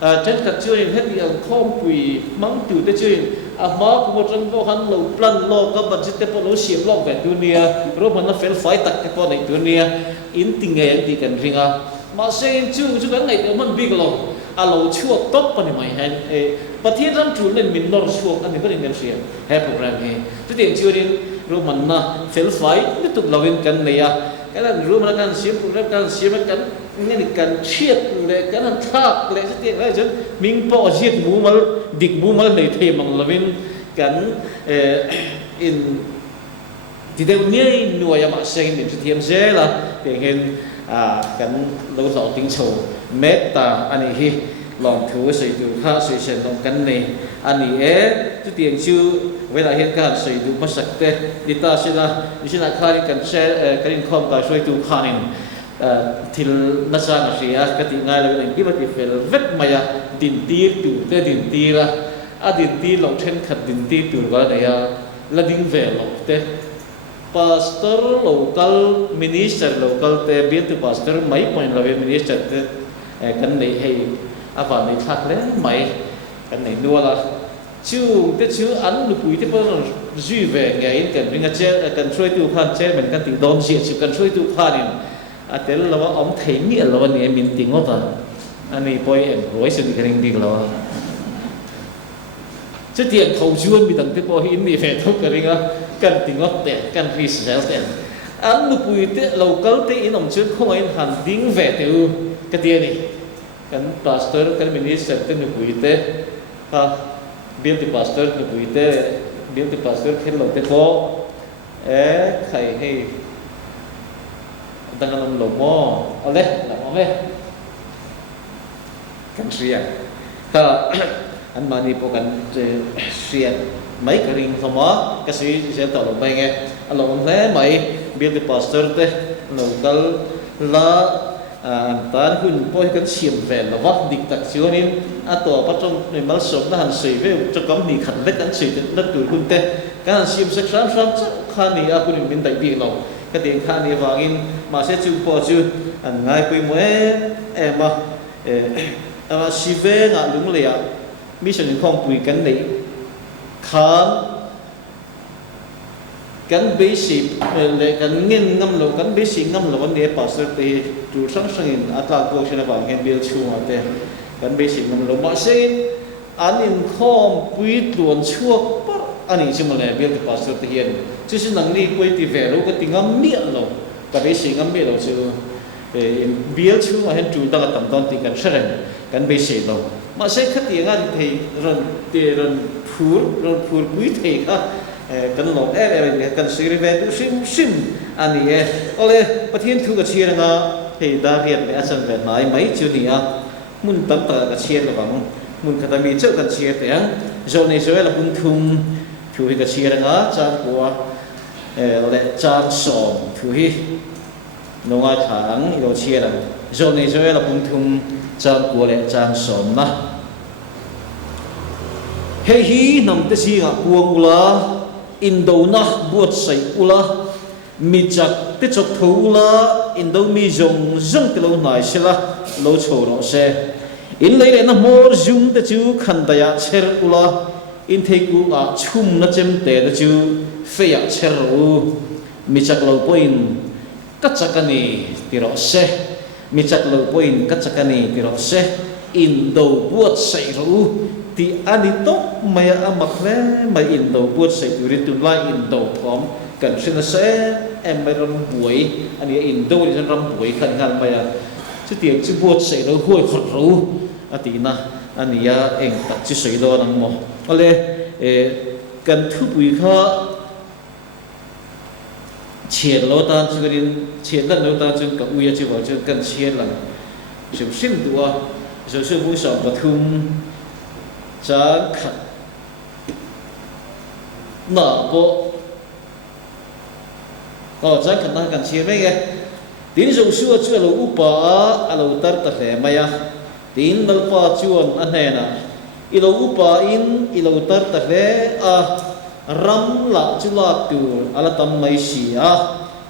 trên các chương hết những không quỳ mắng chủ tới chương mà cũng một trong đó hắn lâu plan lo các bạn sẽ tiếp lâu xiêm lo về dunia rồi mà nó phải tắt cái con này dunia in tình nghệ thì cần riêng mà xem chương cái này thì mình biết rồi lâu chuột tốt phần này hay và thiên rằng chủ nên mình lo chuột anh thì có định làm gì hay program này cái tiền chưa đến rồi mình phải tiếp tục làm cái này cái là rồi mà cần xiêm program cần xiêm cáiนี่กันเชียดเลยกันทักเลยสักทีอะไรจนมิงปอเชียดมูมาดิกมูมาเลยเทมังละวินกันอินที่เดียวนี้หน่วยมาเซ็งเป็นเทียมเจล่ะเพียงเห็นกันเราสอนติ้งโชเมตตาอันนี้ลองถือใส่ดูข้าใส่เส้นลองกันนี่อันนี้จุดเตียงชื่อเวลาเห็นการใส่ดูมาสักเตดิตาสินะดิฉันข้านี่กันแชร์กันอินคอมตาช่วยดูข้านี่til nasa Asia kati ngai lo nang kibat fel vet maya din tir tu te din tira din tir lo then khat din tir tu ga da ya la ding ve lo te pastor local minister local te biat pastor mai point la minister te kan nei hei ava nei thak le mai kan nei nuwa la chu te chu an lu pui te pa zui ve ngai kan ringa che kan troi tu khan che men kan ti dom sia chu kan troi tu khanแต่เราว่าอมเทียงเราวันนี้มินติงว่าอันนี้พอยรวยสุดกันจริงเราจะเตียงเขาชวนมีตั้งแต่พอหินมีแฟนทุกกันเองกันติงว่าแต่กันฟิสเซลแต่อันลูกปุยเตเราเกลเตอินอมชวนเขาเองหันดิ้งแฝดอยู่กันเตียนี่กันพาสเตอร์กันมินิสเตอร์ลูกปุยเตเบียร์ที่พาสเตอร์ลูกปุยเตเบียร์ที่พาสเตอร์เห็นเราเตพอใครให้ตั้งแต่เราหม้อเอาเลยหลับเอาไหมกันเสียก็อันมานี่พวกกันเสียไม่กระดิ่งสมอก็สีเสียต่อลงไปไงเราแล้วไม่เบียร์ที่พาสเตอร์เต้เราก็ละตอนหุ่นพอยกันเสียมแหวนเราวัดดิกตักชิวนี่ตัวปัจจุบันในมัลสมนั่นสีเวลจะก้มหนีขันเล็กกันสีนั่นตัวหุ่นเต้การเสียมสักซ้ำข้านี่คุณเป็นไตบีเราcái tiếng khan này vang in mà sẽ chịu bỏ chịu ngay quỳ mới em mà si về ngã đúng lìa mission không quỳ cái này khan cái basic để cái nghiên ngâm lỗ cái basic ngâm lỗ vấn đề pastor thì chủ sáng sáng in ta câu chuyện là vang hiện biểu chung mà thế cái basic ngâm lỗ mà sẽ anh in không quỳ tuần chuộc anh ấy chỉ mà lại biết được pastor thì hiện chứ năng lực quay thì về lúc cái tiếng ngâm miệng rồi cái bế sĩ ngâm miệng rồi chứ biết chứ mà hiện chủ ta là tầm toàn thì cần sát rèn cần bế sĩ rồi mà sẽ khắc tiếng anh thì rồi phur quý thì cần lột cần xử lý về tu sim anh ấy có lẽประเทศทุกประเทศนะthì đã hiện để anh về nói mấy chuyện này muốn tóm tắt cái chuyện là bằng muốn cái taมีเจ้ากันเชียร์แต่rồi này rồi là buôn thùng chủ cái chia ra ngã trang của lệ trang sòm chủ hi nông ai thắng yêu chia ra rồi này rồi là bung thùng trang của lệ trang sòm na hay hi nằm tới gì ngã cuồng ula Indo na buat say ula mi chak tới chok thâu ula Indo mi zong zong cái lâu này sẽ là lâu chầu nó sẽ in lấy na more zoom tới chú khăn daya cher ula in thấy cũng chum nó chém tệ đó chứ phải ăn chè rồi mi chắc lâu point cắt chắc cái này thì rõ sẽ mi chắc lâu point cắt chắc cái này thì rõ sẽ in đầu buốt sậy rồi thì anh đi tốt mày mặc lẽ mày in đầu buốt sậy rồi từ lại in đầu phom cần xin sẽ em mày râm buổi anh đi in đầu đi râm buổi khẩn khẩn mày chú tiền chú buốt sẽ đâu hôi khát rú tí na anh ya anh đặt chú sấy đó nằm mò ale cần thu bùi kha chiết lâu ta chú cái chiết lần lâu ta chú cái uya chú bảo chú cần chiết lần chú sim tua chú chú vui sòng và thum cha khát nở bộ cha khát na cần chiết mấy cái tin dù xưa chưa lâu upa alo tar ta he maya tin nalpa chuan an he na ilo upa in ilo tar ta he ram la chula tu ala tam mai sia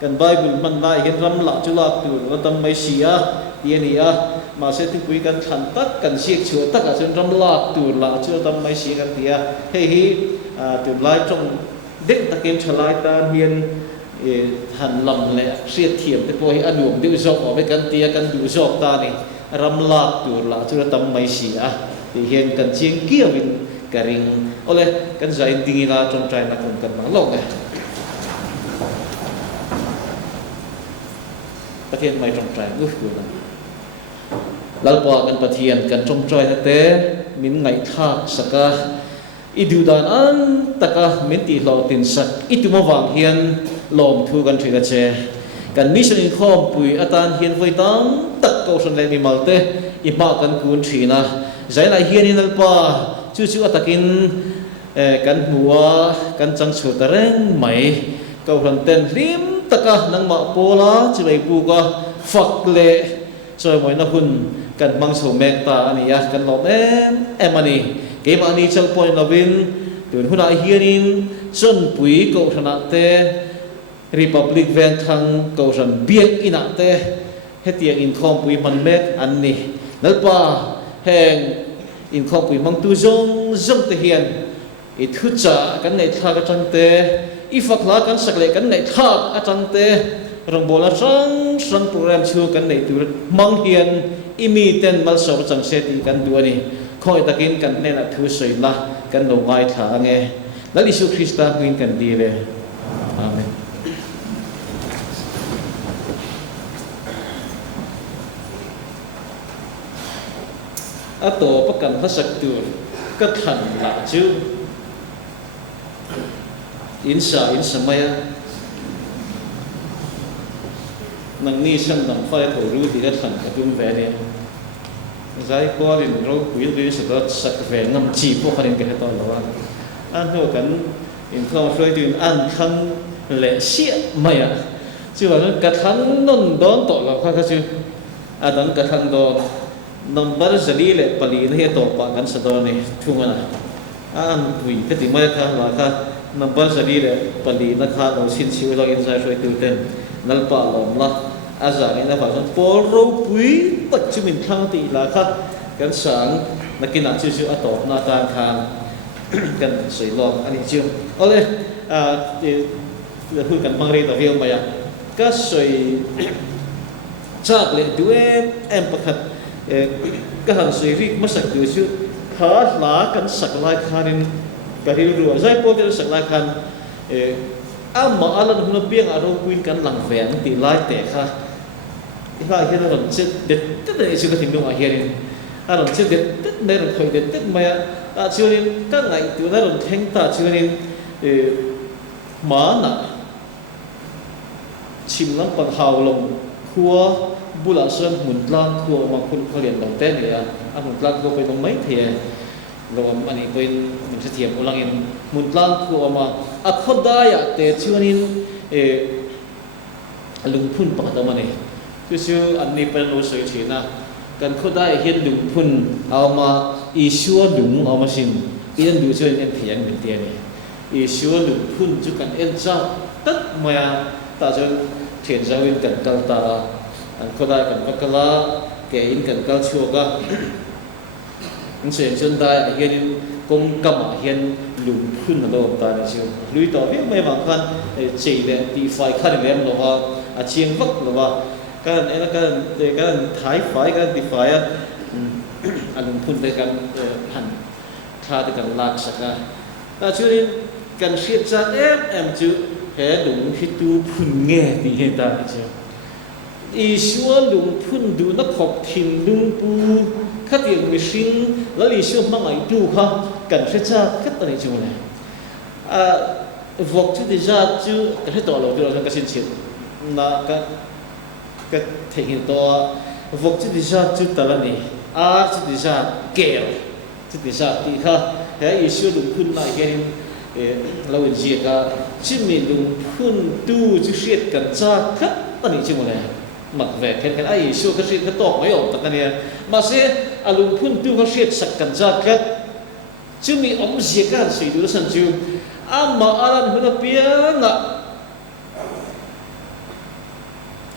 kan bible man lai hin ram la chula tu ala tam mai sia tiania ma se tu pui kan than tak kan siek chu tak a chen ram la tu la chu tam mai sia kan tia he hi tu lai trong dek takin thalai ta hian hành lòng lệ siết thiểm thì coi anh uống tiêu dọc ở bên căn tia căn đủ dọc ta này ram lạc tuổi là chưa tâm mấy xí thì hiện cần chiên kia mình cả ring ole cần giải tình là trong trái là cũng cần mang lọc nàyประเทศไม่trong trái ngước của nóแล้วพอกันประเทศกันtrong trái thế tế mình ngày thác sắc idu dan an taka menti lo tin sak itu ma wang hian lom thu kan thina che kan mission in khom pui atan hian voi tam tak ko san le mi malte I ma kan kun thina zai lai hian in alpa chu chu atakin kan muwa kan chang chu tareng mai ko ran ten lim taka nang ma pola chi bai pu ka fak le choi moi na hun kan mang so mek ta ani ya kan lo em ani cái mà anh trong point là vin từ hôm nay hiền chân bùi cầu thần ate republic ven thang cầu thần biết in ate hết tiền income bùi man mét anh nè nãy pa hẹn income bùi mang tu zong te hiền ít thứ trả cái này thà cái chân te ít phật lá cái sạc lệ cái này thà cái chân te rong bola sang program chu cái này từ mang hiền imi ten mal so chẳng sẽ thì cái đua này khoi takin kan ne la thu soi la kan lo ngai tha nge la Isu Krista huin kan di le amen ato pakan hasak tu ka than la chu insa maya nang ni sang dang phai tho ru ti ka than ka tum ve ne zai ko rin ro kuil ri sa dot sak ve ngam chi po kharin ke to lawa an ho kan in thong froi tin an thang le sia maya chu wa ka thang non don to la kha chu adan ka thang do number zali le pali ne to pa kan sa do ne thunga na an wi ka ti mai kha la kha number zali le pali na kha do sin siu lo in zai froi tu ten nal pa lom la aza ina fa son poro pui tak chu min thang ti la khat kan sang nakina chu chu atop na tan khan kan sei lom ani chu ole hu kan mangre ta viau maya ka sei chak le due em pakhat ka han sei ri masak tu chu kha la kan sak lai khanin ka ri ru zai po te sak lai khan amma alan huna piang aro kuin kan lang ven ti lai te kha iha hian ron chet det tet ne chu ka thim dong a hian ron chet det tet ne ron khoi det tet maya a churin ka ngai tu na ron theng ta churin ma na chim lang pan haw lom khua bula sơn mun tlang khua ma kun khalian dong ten le a mun tlang ko pe dong mai the lom ani koin mun se thiam ulang in mun tlang khua ma a khodaya te chunin lung phun pa ta mane chu an ni pen lo soi china kan khodaya hian lung phun awma isua lung awma sin ian du chuan en thiang min te ni isua lung phun chu kan en cha tat maya ta chuan thian zawin kan kal ta an khodaya kan pakala ke in kan kal chuaka in sen chun dai hian công kama hian lung phun lo ta ni chu lui to bi mai bang khan chei le ti fai khan lem lo ha a chiang vak lo wa kan ena kan thai fai kan ti fai a lung phun te kan han tha te kan lak saka ta chu ni kan siat chat em chu he lung hi tu phun nge ti he ta chu อีชัวลุงพุ่นดูนักขบทิมลุงปูขัดยังมิชิงแล้วอีชัวมังไอดูค่ะกันเชื่อจ้าขัดอะไรจังเลยvok chu di ja chu ka to lo lo ka sin chin na ka thengin to vok chu di ja chu talani a chu di ja kel chu di ja ti kha he isu lung phun na gen lo in ji ka chi mi lung phun tu chu siet kan cha khat tani chi mo le mak ve khen ai isu ka siet ka to mai om ta ne ma se a lung phun tu ka siet sak kan cha khat chu mi om ji ka sui du san chu amma aran huna pianga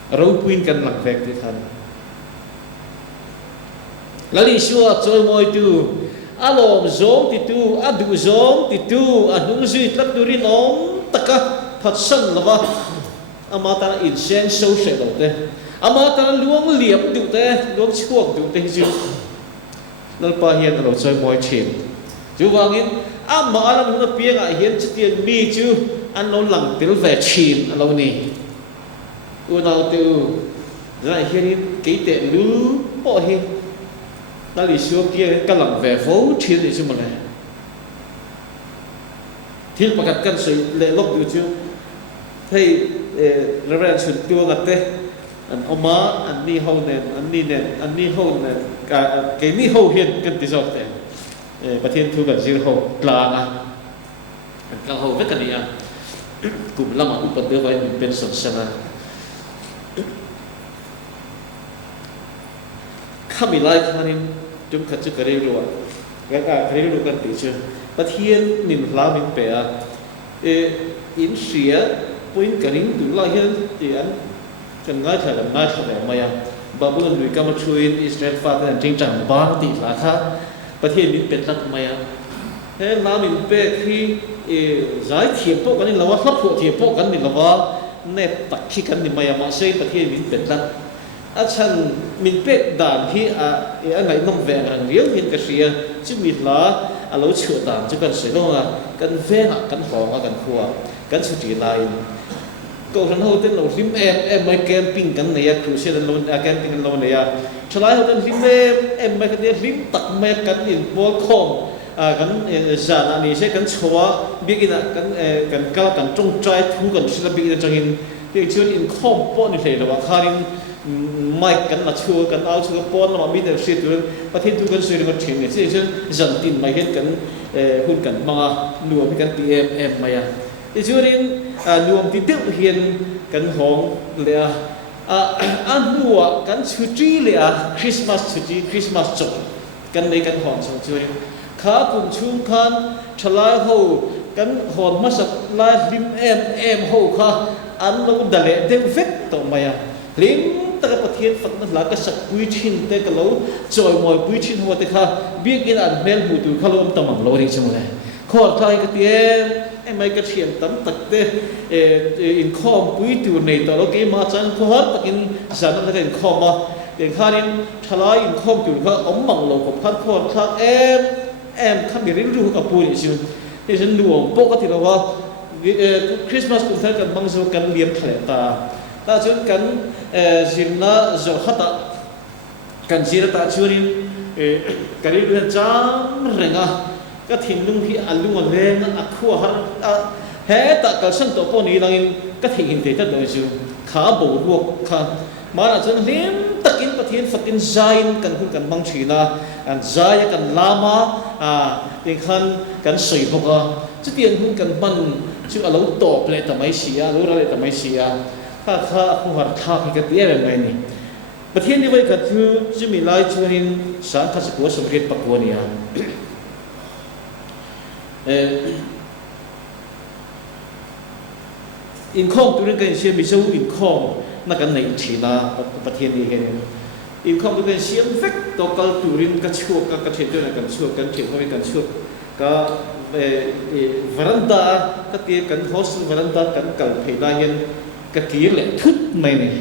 rau puin kan lang vek ti than lali shua choi moi tu alom zom ti tu adu zom ti tu anung zui tlak tu rin om taka phat san lawa ama ta in sen so se lo te ama ta luang liam du te luang chuak du te ju lal pa hian lo choi moi chin chu wangin amma alam huna pianga hian chitian mi chu an lo lang til ve chin alo ni u nau tu ra hian ke te lu po hi ta li sio kia ka lang ve vo chin ni chu ma le thil pakat kan soi le lok du chu thei reverend chun tu ngat te an oma an ni ho nen an ni ho nen ka ke ni ho hian kan ti jok teประเทศทุกข์จีนเขากลางกลางเขาไม่กันนี่กลุ่มละมันอุปถัมภ์ไว้เป็นส่วนสนะข้ามีไล่ข้านี่จุ่มขัดจุกกระเรื่องว่าการกระเรื่องกันติดเชื้อประเทศนิมลามินเปียอินเสียปุ่นกันนิ่งดูไล่เห็นที่อันกันง่ายเท่ากันง่ายเท่าไหร่มายังบาบุลลุยกำลังช่วยอิสราเอลฟาดแต่จริงจังบ้างติดละค่ะประเทศนี้เป็นรัฐไม่เฮ้ยน้ำมินเป้ที่ย้ายเทียบพวกกันนี่เราว่าทับพวกเทียบพวกกันนี่เราว่าเนปตักขี้กันนี่ไม่มาใช่ประเทศนี้เป็นรัฐอาจารย์มินเป้ด่านที่อันไหนน้องแหวงเลี้ยงเห็นกระเสียจะมีละเราเชื่อด่านจะกันเสียลงกันแหวงกันหองกันขัวกันสุจีไลก็ฉันเขาเต้นเราซิมไม่แกมปิ้งกันเนี่ยครูเชื่อเราแกมปิ้งกันเราเนี่ยฉลาดเขาเต้นซิมไม่กันเนี่ยซิมตักไม่กันอินบัวคอมกันจานอันนี้ใช่กันชัวบิ๊กอินกันก้าวกันจงใจทุกันศิลปินจังหินที่ชื่ออินคอมป้อนนี่เลยว่าคารินไม่กันละชัวกันเอาชัวป้อนแล้วมามีแต่สิ่งที่ประเทศทุกันสิ่งที่มันถึงเนี่ยที่ชื่อจันตินไม่เห็นกันหุ่นกันมาหน่วยกันพีเอ็มไม่ที่ชื่อนี้รวมที่เดียวเห็นกันของเลยอันหัวกันชุดจีเลยคริสต์มาสชุดจีคริสต์มาสจบกันในกันของสองชื่อนี้ข้ากุมชุ่มคันฉลาดหูกันหอนมาสักลายริมเอ็มหูข้าอันเราดัลเลเดวิดต่อมาลิมตะกับประเทศฝั่งนั้นหลักก็สักปุยชินแต่ก็เราจอยมวยปุยชินหัวแต่ข้าเบี้ยกินอันเมลหูดูข้าเราตะมังเราดีจังเลยขอใครก็เตี้ยไม่กระเทียมตั้มตักเตอินคอมปุยตัวในตัวเราเกี่ยมาจันขอตักอินจานนั้นก็อินคอมมาอย่างข้านี่ทลายอินคอมตัวข้าอมมังเรากับพันขอทักข้ามีเรื่องรู้กับปุยชิวที่ฉันดูปกติเราว่าคริสต์มาสคุณท่านกันบังคับกันเลี้ยงทะเลตาถ้าจนกันจินน่าจะขัดกันจีรตาชวนินกันเรื่องจามเร่งก็ทิ้งลุงที่อันลุงอันเล่นอักขัวฮะเฮ้แต่การสั่งตัวปนี้ลังอินก็ทิ้งอินเดียดเลยจูขาโบดวกขามาอาจจะเลี้ยงตะกินประเทศฝักินใจกันคุณกันบังชีนะอันใจกันลามาอย่างขันกันสวยพวกจะเตียนคุณกันมันชื่อเราตอบเลยแต่ไม่เสียรู้อะไรแต่ไม่เสียถ้าผู้หัดท่าที่กันเตี้ยแบบนี้ประเทศนี้ไว้ก็คือจะมีหลายชนิดสารคัดสัวสมเด็จปักกัวเนี่ยอินคอมตัวนี้กันเชื่อมีเจ้าอินคอมนักการในชีนาประเทศนี้กันอินคอมตัวนี้เชื่อเฟกตัวการตัวนี้กันชั่วกันเชื่อตัวนี้กันชั่วกันเชื่อเขาไม่กันชั่วก็วรันดาก็เกี่ยกันโฮสต์วรันดากันเก่าเพดานยันก็เกี่ยเละทุบไม่เนี่ย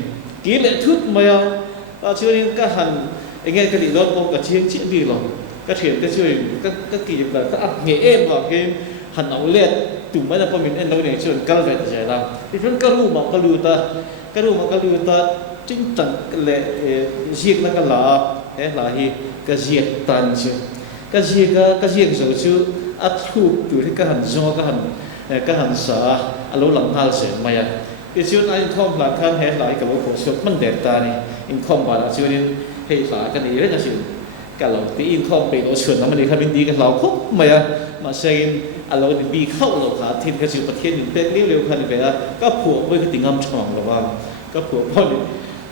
เกี่ยเละทุบไม่เอาเชื่อนี้ก็หันยังไงก็ดีรอดมองก็เชื่อชี้ดีหรอกก็เชื่อก็ช่วยก็กี่แบบก็อัพเงี้ยเอ็มหรอกเอ็มหันเอาเลือดตุ่มไม่ได้พอมีเอ็นเราเนี่ยช่วยกันแบบใจเราที่ท่านก็รู้มาก็รู้ตา chính tận lệ giết nó cái lọ thế là hi cái giết tàn chứ cái giết rồi chứ ắt thu từ cái hành do cái hành sở lỗ lằng hal sẽ mày cái chuyện anh không là khăn hết lại cái lỗ khổ sụp mình đẹp ta này anh không bảo là chuyện nên hay là cái này rất là chuyện cái lỗ tí anh không bị lỗ sườn nó mình đi khai bên đi cái lỗ khúc mày mà xem lỗ thì bị khâu lỗ cả thì cái chuyện bật thiên những tên liêu khăn về các phụ với cái tình âm tròn là vào các phụ bao nhiêu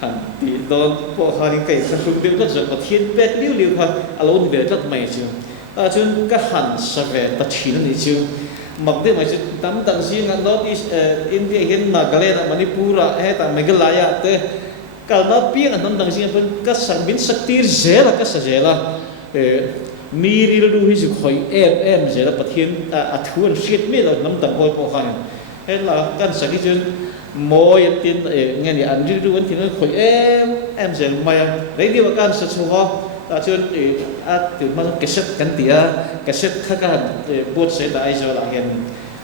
hành thì đó phụ hai những cái sản phẩm liêu rất là bật thiên về liêu khăn lỗ thì về rất mày chứ chứ cái hành sẽ về tập chỉ nó này chứ mặc định mà chứ tắm tận riêng anh đó đi India hiện Nagaland Manipur hay tại Meghalaya thế kalau nó biết anh tắm tận riêng phân các sản biến sắc tir dễ là các sản dễ là mi đi đâu thì khỏi em dễ là bát thiên thuần siết mi là nắm tận hồi bỏ khai hay là các sản cái chuyện mỗi tiền nghe thì anh đi đâu thì nó khỏi em dễ mày đấy đi vào các sản xuất ho ta chuyện từ mà cái set khác cái bút sẽ đại cho là hiện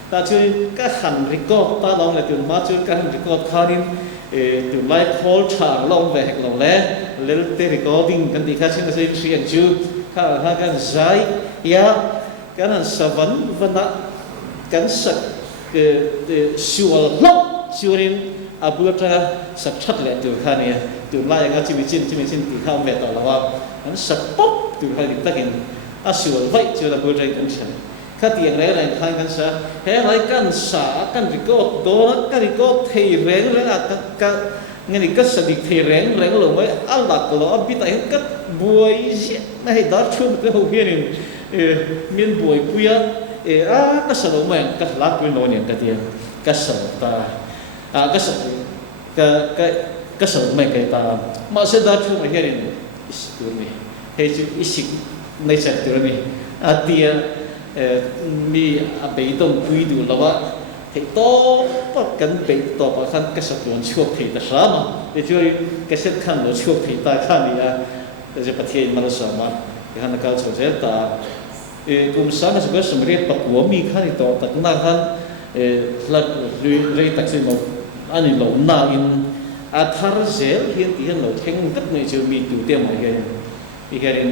ta chuyện cái hành record ta long là từ mà chuyện cái hành record khai đi từ lại call trả long về hệ long lẽ lên tới recording cái gì khác trên cái chuyện chứ cái giải ya cái là sa vấn vấn đã cái sắc cái sual lóc surin abu tra sắc chất lệ từ khai này từ lại cái chim chín thì không về tàu là vào anh sắp bốc từ hai điểm tác hiện sửa vậy chưa là bữa nay cũng sẽ các tiền lẽ này thayกันซะให้ไรกันสากันริโก้โดนกันริโก้เทแรงแล้วก็งั้นนี่ก็สดิเทแรงลงไว้อัลลักล้อบิตายก็บวยไม่ให้ดาชุ่มก็หัวเพี้ยนมีนบวยปุยก็สลบแม่งก็ลักไปโน่นเนี่ยก็เดียวก็สลบตาก็สลบก็สลบแม่งก็ตามาเสียดาชุ่มไอ้เพี้ยนตัวนี้เฮ้ยจุอิสิกในเซตตัวนี้เดียมีไปต้องคุยดูแล้วว่าที่โตปกันไปต่อไปขั้นกษัตริย์ช่วยที่ตะสามาเดี๋ยวช่วยกษัตริย์ขั้นเราช่วยที่ตาขั้นนี้จะประเทศมันสามารถขั้นนักการช่วยตากลุ่มสารสกัดสมัยปักหัวมีขั้นต่อตักหน้าขั้นหลักเรื่องตักสิมาอันนี้เราหน้าอินทาร์เซลเห็นที่เราแข่งกันในช่วงมีตัวเตี้ยมาเองอีกแค่นี้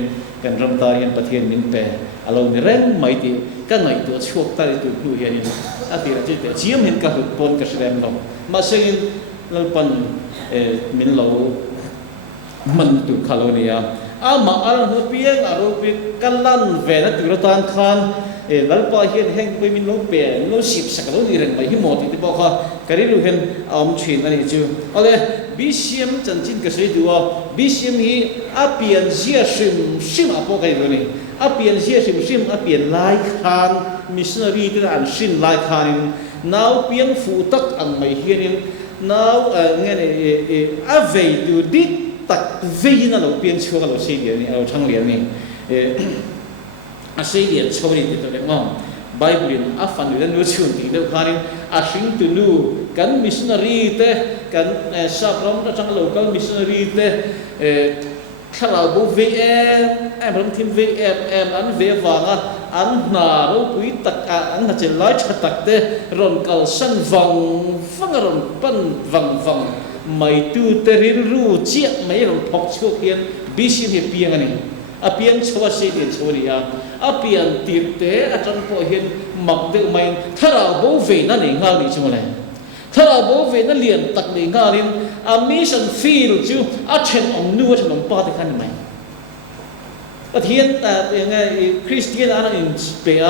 กันรำตาเห็นประเทศมินเปเราในเรื่องไม่ดีก็ในตัวช่วงตาตัวผู้เห็นนี่อาทิตย์ที่เจียมเห็นกับปนกับแสดงเราเช่นเราเป็นมินเรามันตัวคาโลเนียมาเราเพียงเราเพียงกันลั่นเวนัตัวตานคันแล้วพอเห็นแห่งไปมินเราเปลี่ยนเราสิบสักเราดีเรื่องไปที่หมดที่บอกว่าการที่เราเห็นอมชินอันนี้จู่อะไรบิเชียมจันจินก็ใช้ตัวบิเชียมนี้เปลี่ยนเสียชิมพอกันตัวนี้เปลี่ยนเสียชิมเปลี่ยนลายคันมิสนารีที่อ่านชิมลายคันน้าวเปลี่ยนฟูตักอันไม่เห็นน้าวเงี้ยเวดูดิตักเวนั่นเราเปลี่ยนช่วงเราเสียเดียนี่เราช่างเรียนนี่เสียเดียช่วงนี้ตัวเล็กมากไบเบิลฟันดูแล้วช่วงที่เด็กคันชิงตุลูกันมิสนารีเตกันชาบร้องจังเรากันมิสนารีเตถ้าเราบุเวเราทีมเวอันเววางอันนาเราปุยตักอันน่าจะไล่ชัดตักเตรอนกัลสันฟังรอนปั้นวังไม่ตูเตริรู้เจี๊ยไม่รอนพกช่วงเพียนบิชิเพียงอันนี้เพียงชัวเสียเดียชัวนี่เพียงตีเตอาจารย์พอเห็นหมักเดือดไม่ถ้าเราบุเวนั่นเองเราดีชัวเลยถ้าเราบอกว่านั่นเรียนตักเลี้ยงกันมิชันฟีลจู่เช่นองค์นู้นเช่นองค์ป้าที่ขันไหมประเทศยังไงคริสเตียนอันนั้นเปีย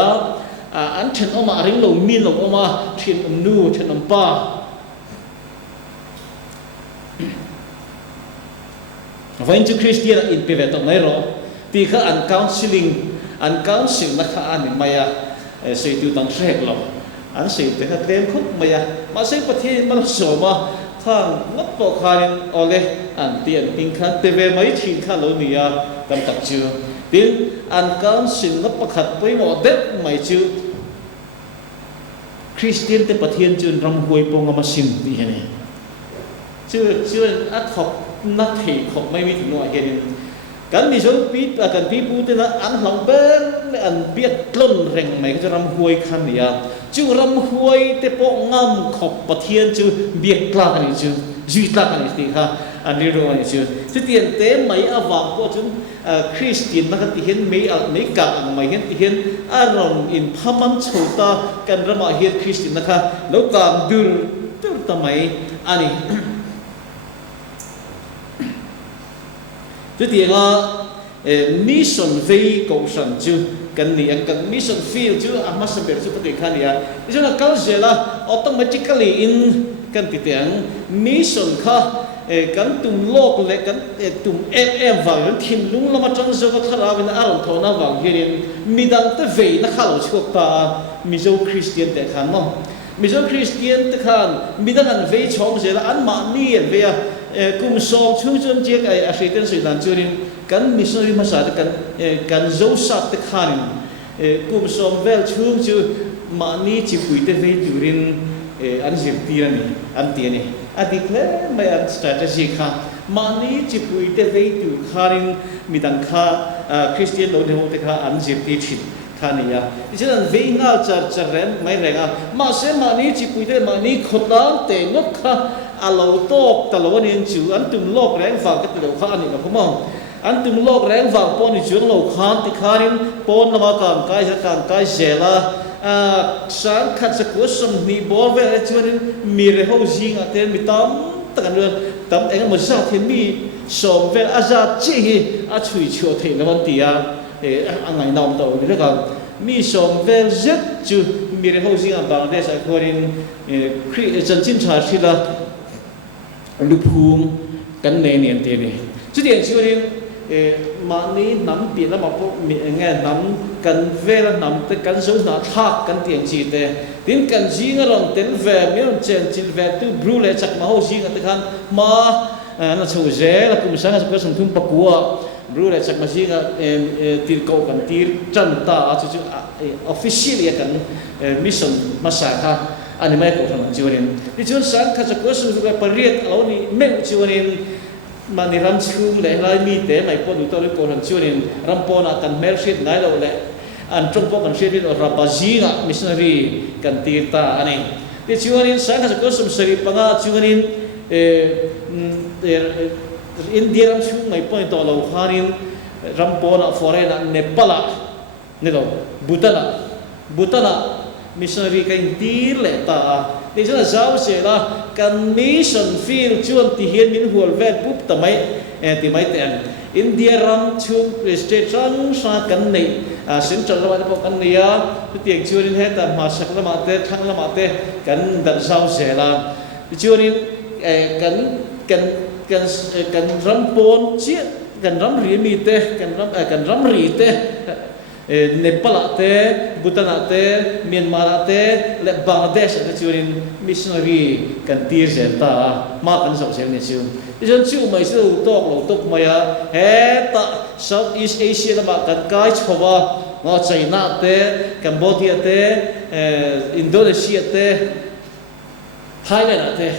อันเช่นออกมาเรื่องเรามีเราออกมาเช่นองค์นู้นเช่นองค์ป้าวันจู่คริสเตียนอินเปียตรงไหนหรอที่เขาอันคาวซิลนักข่าวอันนี้ไม่ใช่ตัวตั้งเสกหรอกอันสิ่งที่เขาเตรียมคุกมาใช้ประเทศมันสมมาข้างนับปกครองเอาเลยอันเตียนพิงคันเตเวไม่ทิ้งข้าโลนียกันตักจูดิอันการสิ่งนับประคัดไปหมดเด็กไม่จูคริสเตียนแต่ประเทศจูนรำหวยปงมาสิมดีนี่ชื่ออัดขอบนักเทขอบไม่มีถึงหน่วยเห็นกันมีช่วงปีกันปีพูดนะอันหลังเบิ้ลอันเบียดกล้นแรงไหมก็จะรำหวยคันนี้จู่รำหวยแต่ปองงามขอบประเทศจู่เบียดกลางนี่จู่จุดกลางนี่สิค่ะ anh đi rồi này chứ chứ tiền tế mấy à vàng có chúng Christian nó cái hiện mấy cả mấy hiện hiện aron in phaman chota kan rama hiện Christian nó cái lâu càng dur ta mấy anh chứ tiền mission về cầu sản chứ cần gì cần mission field chứ mà sẽ biết chứ cái cái này chứ là câu gì là automatically in cần tiền mission kha cần tum lok le cần tum em vào những thiên lung lama trong số các thằng bên aron thọ na vào hiện mi đang tới về na khalo chúc ta mi zo Christian te khan no mi zo Christian te khan mi đang ăn về chong gì là ăn mà ni về cùng song chung chung chiếc ai sẽ tên sự làm cho nên cần missionary mà sao cần dấu sát te khan cùng song về chung chứ mà ni chỉ quỳ te về chủ nên ăn dịp tiền này ăn tiền này adi kle mai an strategy kha mani chipui te vei tu kharin midang kha Christian lo demo te kha an jip ti thin kha ni ya isan vei nga char ren mai renga ma se mani chipui te mani khotang te ngop kha alo tok talo nin chu an tum lok reng wang ka te lo kha ani ka phomong an tum lok reng wang pon ni chu lo khan ti kharin pon lama kam kai zela sáng khát sắc của sông mi bó về cho nên mi re hậu gì ngã tên mi tắm tất cả luôn tắm anh một sao thì mi sông về aza chi chui chùa thì nó vẫn tía anh ngày nào đâu đi ra mi sông về rất chú mi re hậu gì ngã bằng đây sẽ có đến chân chính trả thì là lục hùng cắn nền nền tiền này chứ tiền cho nên mà ní nắm tiền là một nghe nắm cần về là nắm tới cần số nào thắc cần tiền gì thế tiền cần gì nghe rồi tiền về miếng tiền chỉ về từ bru lại chắc mà hậu gì nghe tới khăn mà nó sầu rẻ là cũng sáng cái sông thung bạc cua bru lại chắc mà gì nghe tiền cầu cần tiền chân ta chứ officially cần mission mà sáng ha anh em có thằng chiều nên đi chiều sáng khai chắc cái sông cái pariat áo ni mấy chiều nên mà ni ram chung le lai mi te mai pon to le ko ran chunin ram pon a kan mer shit nai lo le an trong po kan shit or rapazi na missionary kan tirta ani ti chunin sang ka ko sum sari panga chunin India ram chung mai pon to lo kharin ram pon a foreign Nepal ne lo Bhutan missionary kan tir le ta thì chúng ta giáo sẽ là cần mission field chuan thì hiện min hual vet pup ta mai thì mai tiền India ram chung state rang sa cần này central là bao cần này á tiếng chuan hết ta mà sắc là mate thang là mate cần đặt giáo sẽ là chuan cần ram pon chiết cần ram ri mi te cần ram ri te Nepal te, Bhutan te, Myanmar te, le Bangladesh te churin missionary kan tir ta ma kan so sel ni chu ijon chu mai su tok maya he ta Southeast Asia la ma kan kai chowa ngo China te, Cambodia te, Indonesia te, Thailand te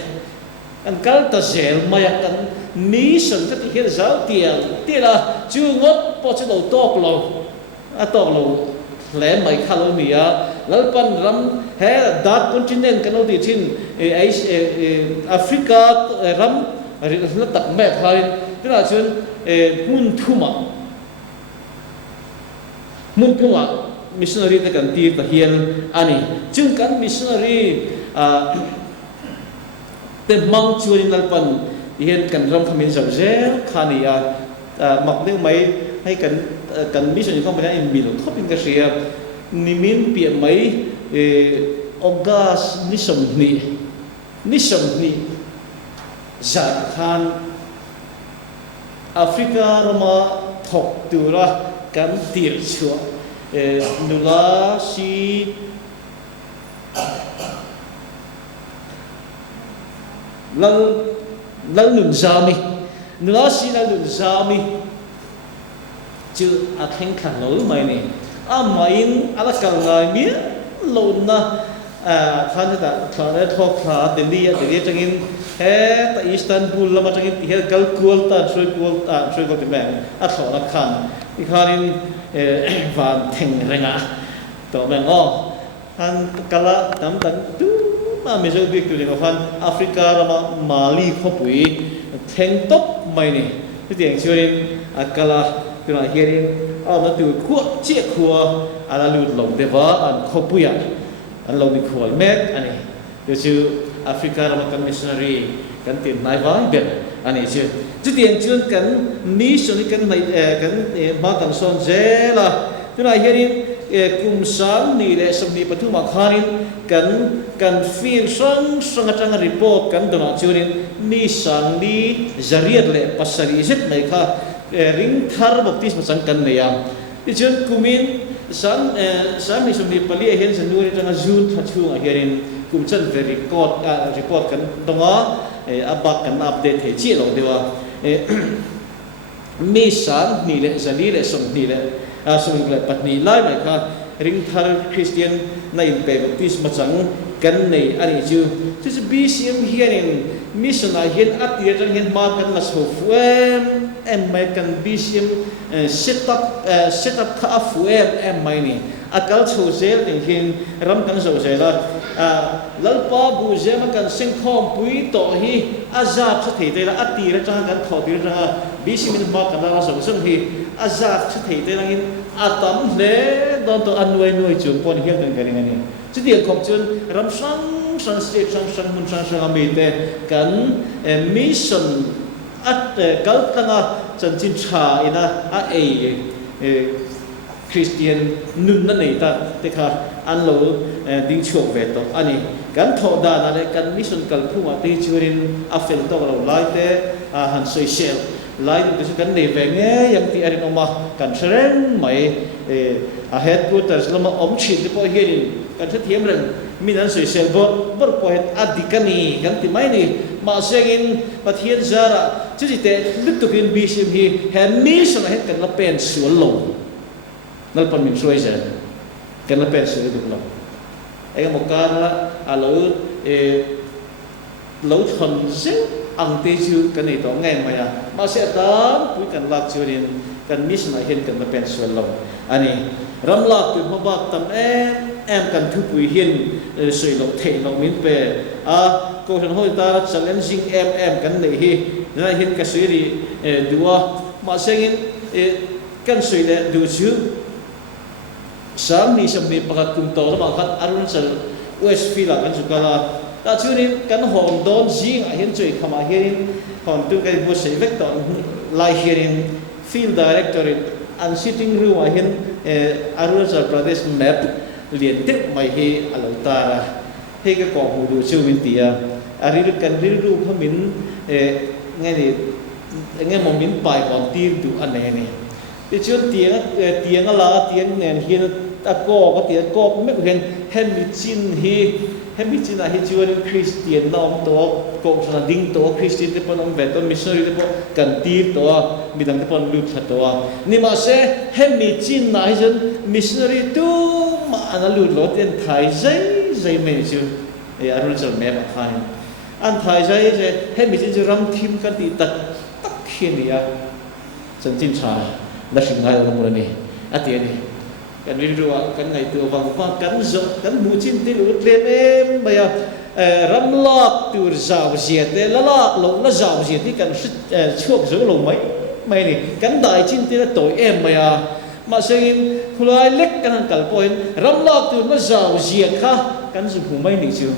kan kal ta sel maya kan mission ka ti he zau ti la chu ngot po chu tok lo atong lo le mai khalo mia lalpan ram he that continent kan odi thin Africa ram la tak me khai tira chun mun thuma missionary ta kan ti ta hian ani chung kan missionary te mang chuin lalpan hian kan ram khamin zau zel khania mak ding mai hay cần mission không phải là bil khop in cái gì nimin pia mấy August mission ni Khan Africa Roma thok tu ra kan tir chua nula si lal nun zami nula si lal nun zami chứ khen khẳng lối mày này mày ala cầu ngài mía lộn na khan ta khan ta thọ khá Delhi trong in he ta Istanbul lama trong in he kalkual ta trôi kual thì mẹ thọ là khan thì khan và thành renga to mẹ ngo khan kala tam tu mà mình giờ biết từ những cái Africa là Mali khó bụi thành top mày này cái tiếng cho nên Akala từ là hiện nó từ khuất chiếc khua là lụt lồng để vợ anh khó bụi anh lồng đi khua mét anh này từ chứ Africa là một cái missionary cái tiền này vãi biệt anh ấy chứ cái tiếng chuyên cái mission cái này cái mà cái son dễ là từ là hiện cùng sáng đi để xong đi bắt thu mặc harin kan feel sang trang report kan dona churin ni sang đi zariat le pasari zet mai kha ring thar baptism sang kan ne ya ti chun kumin sang ni som ni pali hen january tanga june thathu a herin kum chan ve report kan donga abak kan update he chi lo dewa mi sang ni le zali le som ni le som ni le patni lai mai kha ring thar Christian na in pe baptism chang kan nei ani chu chu BCM hianin mission a hian atir tang hian ma kan la so fuem em mai kan BCM set up tha fuem em mai ni akal chu zel tin hin ram kan so zela lalpa bu zema kan sing khom pui to hi azab thei te la atir tang kan thotir ra BCM ma kan la so sung hi azab thei te lang in atam le don to nuôi chung pon hiang kan garing ani chu tiang khop chun ram sang state sang mun sang ami te kan mission at kal tanga chan chin cha ina Christian nun na nei ta te kha an lo ding chuak ve to ani kan tho da na le kan mission kal phuma te churin a fel to lo lai te han soi shel lai te kan nei ve nge yang ti ari no ma kan sren mai a headquarters lama om chi te po hian kan the thiam ren min an soi shel bor po het adikani kan ti mai ni ma sengin pathian zara chu ti te lut to kin bishim hi han mission het kan la pen sual lo nal pan min suai zen kan la pen sual lo ai mo ka la a lo thon zeng ang te chu kan nei to ngai ma ya ma se ta pui kan lak churin kan mission hen kan la pen sual lo ani ram lak tu ma bak tam em kan thu pui hian soi lo thei lo min pe ko san hoi ta challenging em kan nei hi na hin ka sui ri duwa ma sengin kan sui le du chu sam ni sam ni pakat kum to ma khat Arunachal West Phila kan su kala ta churin kan hom don jing a hin choi khama hian hon tu kai bu sei vek ton lai hian field directorate and sitting room a hin Arunachal Pradesh map liền tiếp mày hi alauta hi cái cỏ hủ đồ chiêu min tia ari kan ri ru kha min nghe mong min pai còn tin tu anh này thì chiêu tiếng là tiếng nền hi ta có tiếng có mấy cái hem mi chin là hi chiêu Christian nom to ko sa ding to Christian te pon om veton missionary te pon kan tir to midang te pon lut to ni ma se hem mi chin na hi jon missionary tu ma ana lut lo ten thai zai me chu Arunachal map khan an thai zai hem mi chin ram thim kan ti tak khin ya chan chin cha la sing hai lo mo ni ati ni kan ri ru kan ngai tu wang wa kan zo kan mu chin ti lu tlem em ba ya ram lak tur zau ziet te la lak lo la zau ziet ti kan chuak zo lo mai ni kan dai chin ti la toi em ba ya ma sengin khulai lek kan kal poin ram lak tur ma zau ziet kha kan zu hu mai ni chu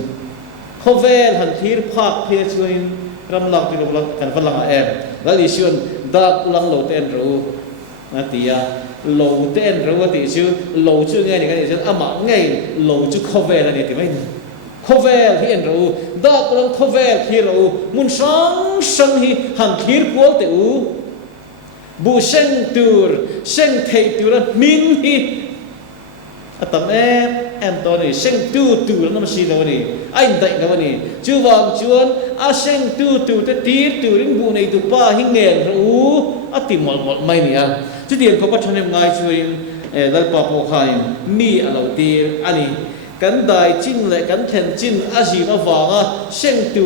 khovel han thir phak phe chuin ram lak ti lo kan fa lang em la li sion dak lang lo ten ro na tia lo ten ro ti chu lo chu ngai ni kan chu ama ngai lo chu khovel ni ti mai khovel hi en ro dak lang khovel hi ro mun sang hi han thir kwal te u bu seng tur seng thei tur min hi atam em to ni seng tu na ma si lo ni ai dai na ni chu wang chuan a seng tu te tir tu rin bu nei tu pa hi ngel ro ati mol mai ni a chu tian ko pa thanem ngai chuin dal pa po khain mi alo tir ani kan dai chin le kan then chin a ji ma wanga seng tu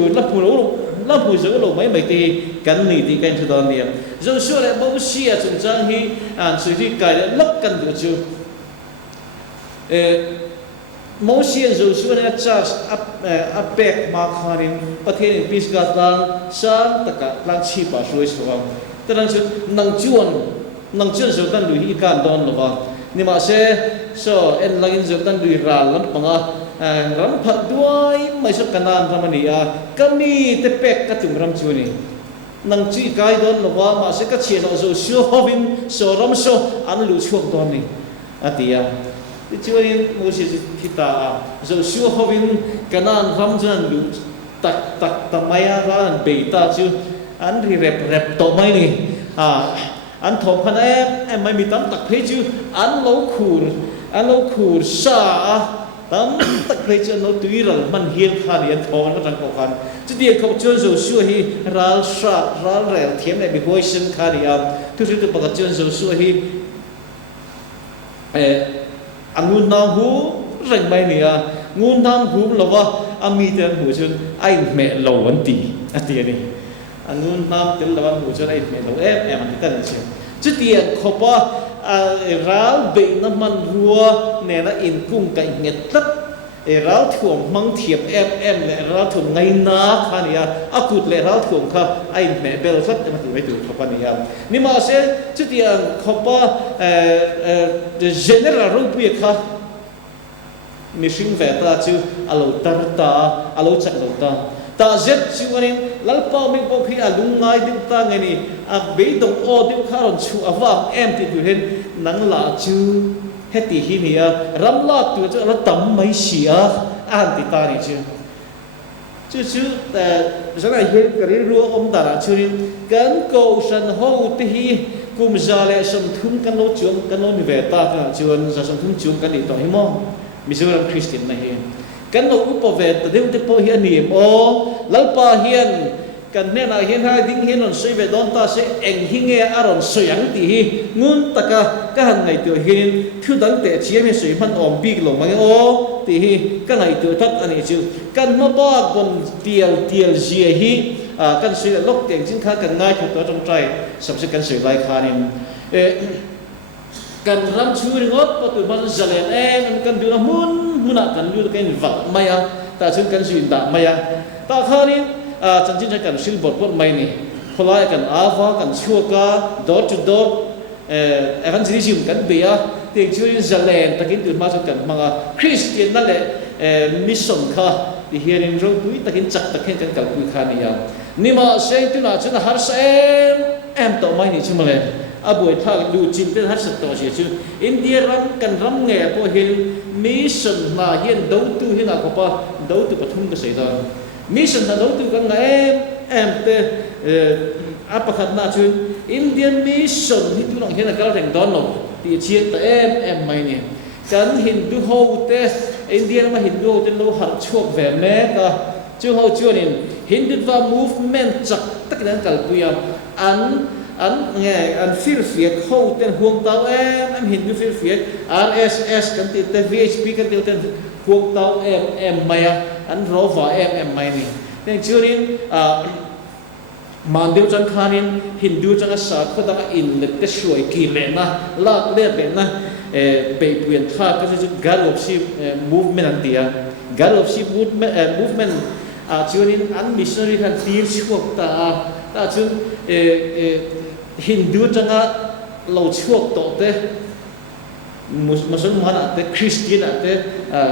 la pu zo lo mai ti kan ni ti kan chu don ni zo shu le bo si a chung chang hi an su ti kai lak kan du chu Moses Joshua ne charge apek ma khanin pathen peace god lang san taka lang chi pa roi suang terang chu nang chuan zo tan lui hi kan don lova ni ma se so en langin zo tan lui ral lam panga ram phat duai mai so kanan ramania kami te pek ka tum ram chu ni nang chi kai don lova ma se ka chien o zo shu hovin so ram so an lu chuak don ni atia ti chuan Moses kita zo shu hovin kanan ram jan lu tak tamaya ran beita chu an ri rep to mai ni an thom khan em mai mi tam tak phê chu an lo khur sa tam tak phê chu no tui ral man hiel khan yan thong na rang ko khan chu dia khop chu zo su hi ral sa ral rel thiam ne bi hoi sin khan ya tu tu pakat chu zo su hi angun na hu rang mai ni a ngun nam hu lawa ami ten hu chu ai me lo wan ti atia ni anun nam tel lawan hu chu ai me lo em an tan chi chu tian khopa ral be na man rua ne na in kung kai nget tat ral thuam mang thiep em le ral thum ngai na khania akut le ral thum kha ai me bel sat ma tu tu khopa ni ya ni ma se chu tian khopa the general ru pi kha mishing ve ta chu alo tar ta alo chak lo ta ta zet chu anin lalpa mi po phi alung ngai dim ta ngai ni a be dong o dim kharon chu awam em ti du hen nang la chu heti hi ni a ram la tu chu la tam mai sia an ti ta ni chu ta zana hi ka ri ru om ta ra chu rin kan ko san ho ti hi kum za le som thum kan lo chuan kan lo mi ve ta ka chuan za som thum chu kan ni to hi mo Mizoram Christian na hi kan no upo ve ta deu te po hi ani o lalpa hian kan ne na hian ha ding hian on soi ve don ta se eng hinge aron soyang ti hi ngun taka ka han ngai tu hin thu dang te chiam he soi man om big lo mang o ti hi ka ngai tu that ani chu kan ma ba bon tial zia hi kan soi lok teng jin kha kan ngai thu to trong trai sab se kan soi lai khanin kan ram chu ringot pa tu man zalen kan du na muna kan du kan va maya ta chun kan suin da maya ta khanin chan chin kan sil bot bot mai ni kholai kan ava kan chuka door to door evangelism kan bia te chu zalen takin tu ma chu kan manga Christian na le mission kha ti hianin ro tui takin chak takin kan kal pui khani ya ni ma se tu na chun har sa em to mai ni chumale abuai tha lu chin te har sa to si chu India ram kan ram nge po hil mission na hian do tu hina ko pa do tu pathum ka sei da mission na do tu kan na em te apakhat na chu Indian mission hi tu long hian ka reng don no ti chiat ta em mai ni kan Hindu ho te Indian ma Hindu te lo har chuak ve me ka chu ho chuanin Hindutva movement chak tak dan kal puya an feel fiat ho ten huang tao em Hindu feel fiat RSS kan ti te VHP kan ti ten huang tao em maya an rova em mai ni ten chuanin mandeu chan khanin Hindu chang sa khoda in le te shuai ki le na la le na pe puan tha ka chu God of Sheep movement an tia God of Sheep movement chuanin an missionary kan tir chuak ta chun Hindu changa lo chuak to te Muslim ate Christian ate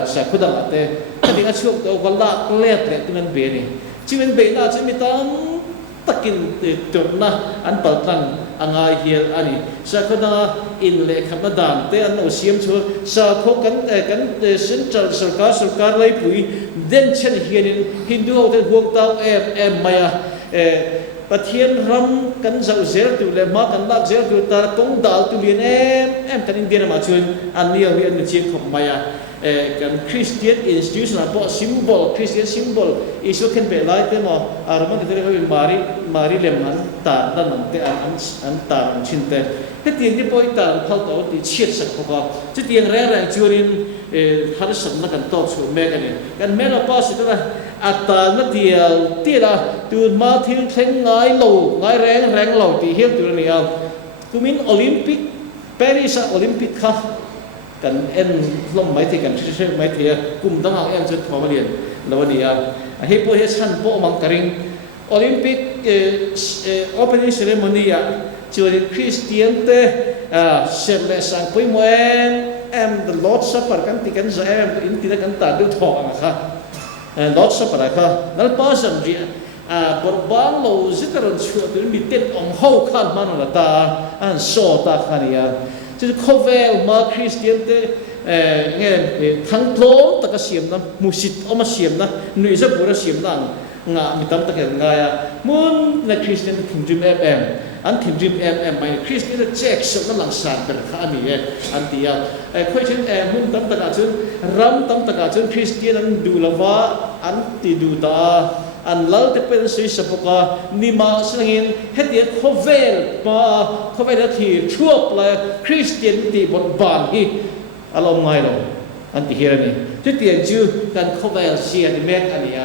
sa khudam ate kadinga chuak to wala klet le tunan be ni chimen be na chimi tam takin turna an paltan angai hial ani sa khada in le khama dam te an osiam chu sa kho kan central sarkar lai pui den chen hianin Hindu ho te huang tau em maya pathian ram kan zau zer tu le ma kan lak zer tu ta kong dal tu lien em kan India ma chun an ni an chiang khop maya kan Christian institution po symbol Christian symbol isu kan be lai te mo arman te ko mari lem an ta dan te an ta chin te tiang ni poi ta phal to ti chiat sak ko ba chu tiang re churin har san na kan to chu me kan me la pa si ta ata na tial ti la tu ma thil thleng ngai reng lo ti hiam tu ni al kumin Olympic Paris Olympic kha กันเอ็นลมไม่ที่กันเชื่อไม่ที่กุมตั้งเอาเอ็นจุดพอมาเรียนแล้ววันนี้เฮ้ยพวกเฮ้ยชั้นพวกมังกริงโอลิมปิกโอเพนนิ่งเซเรโมนีจวนคริสเตียนเตเสร็จแล้วสั่งไปมวยเอ็มเดลอดสัปดาห์กันที่กันจะเอ็มอินที่กันตัดดูทองนะคะลอดสัปดาห์ค่ะนั่นป้าสัมจีบทบาทเราจิตเราช่วยตัวมีเต็มองค์เข้าขันมันละตาโซตาขันยาจะเข้าเวลมาคริสเตียนเตเนี่ยทั้งโลกตะกเสียมนะมุสิตเอามาเสียมนะหนุ่ยจะพูดเสียมนั่งงามีตั้มตะเกียงไงมุนในคริสเตียนถิ่นจิมอันถิ่นจิมไม่คริสเตียนแจ็คสันนั่งหลังสารเป็นข้ามีอันที่ค่อยเช่นมุนตั้มตะการจนรำตั้มตะการจนคริสเตียนดูละว่าอันที่ดูตาอันเราจะเป็นสิ่งสำคัญนิมาสงอินเหตุข้อเวลมาข้อเวลที่ชั่วเลยคริสเตียนที่บนบานที่อารมณ์ไงเราอันที่เห็นนี่ที่เตียนจูกันข้อเวลเสียในแม่อันนี้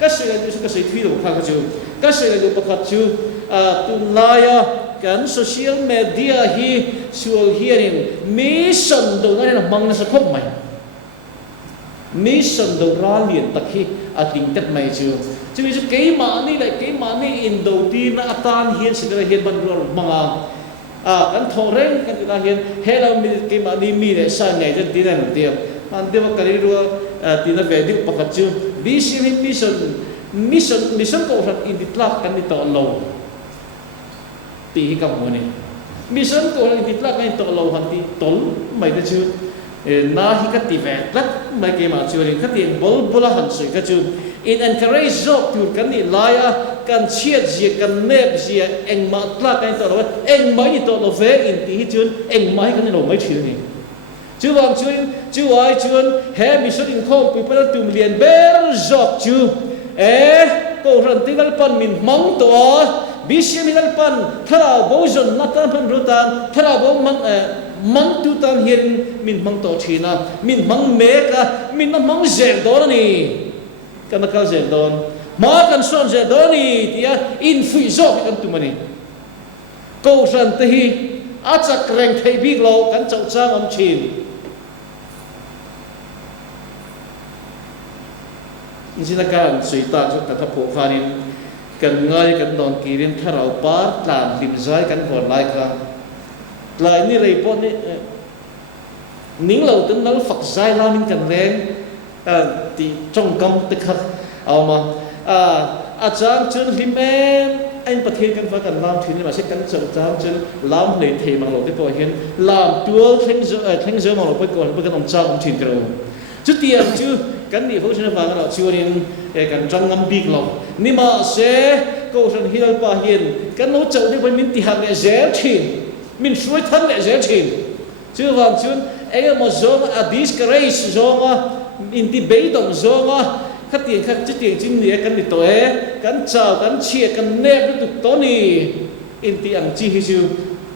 ก็สิ่งนั้นก็สิ่งที่เราข้างจูก็สิ่งนั้นประกอบจูตุลายกันโซเชียลมีเดียฮีส่วนเฮียนี่มีส่วนตรงนั้นมังนัสคบไหมมีส่วนตรงร้านเรียนตะกี้อาทิตย์ตัดไม่จูจึงจะเกี่ยมานี่เลยเกี่ยมานี่อินโดดีน่าตานเฮียนสิ่งใดเฮียนบรรลุมังกันทองเร่งกันที่นั่นเฮียนเฮเรามีเกี่ยมานี่มีเลยสร้างไงจะที่นั่นเดียวอันเดียวกันนี้รู้ที่นั่นเวดิประกอบจูมิชชั่นก็รักอินดิทลักกันนี่ต่อโลตีให้กับมันนี่มิชชั่นก็รักอินดิทลักกันนี่ต่อโลหันที่ตลไม่ได้จูน่าฮิกัดที่เวทลักไม่เกี่ยมาจูนี่กัดที่บุลหันสุยกัดจูin encourage job ตัวกันนี่ลายกันเชียดเสียกันเนบเสียเอ็งมาตลาดกันต่อเลยเอ็งไม่ต่อเลยเวอินที่จุนเอ็งไม่กันนี่เราไม่ชื่อนี่จู่วางจุนจู่ไว้จุนเฮมิสุดอินคอมปีเป็นตุ่มเรียนเบลจ็อบจู่ก็รันติกัลปันมินมังตัวบิเชียมิกัลปันถ้าเราบ่จนนัดกันเป็นรูตันถ้าเราบ่มังตุตันเห็นมินมังตัวชีนะมินมังเมกะมินมังเจลตัวนี่กันนักเจลดอนมากันส่วนเจลดอนนี่ที่อินฟิโซกันตุมันนี่ก็สันติอาจจะแรงไทยบิ๊กเรากันเจ้าจ้างอมชินอินสินักการสุยตาจุดตะทับผูกขานินกันง่ายกันดอนกีรินถ้าเราปาร์ตามริมซ้ายกันก่อนไล่ครับไล่นี่เลยพอนี่นิ่งเราตึงเราฝักซ้ายลามินกันแรงที่จ้องกำตึกเอามาอาจารย์จุนริมเองไอ้ประเทศกันว่ากันลามถึงนี่มาเช็คกันจังจังจุนลามเลยเทมังเราได้ตัวเห็นลามตัวเท่งเจอมังเราไปก่อนไปกันอมจ้าอมชินกันเราจุดเดียวจุกันนี่พวกฉันฟังเราชิวนี่กันจังงำบิ๊กเรานี่มาเสก็ฉันฮิลปาเห็นกันเราเจ้าได้ไปมินติหักเลยเจ้าชินมินช่วยท่านเลยเจ้าชินจุดฟังจุนไอ้มาโซงอดิสกเรสโซงอินที่เบย์ดงโซงขัดเตียงขัดจุดเตียงจิ้มเนี่ยกันนี่ตัวกันเจ้ากันเชียกันเนบด้วยตัวนี้อินที่อังจีฮิจู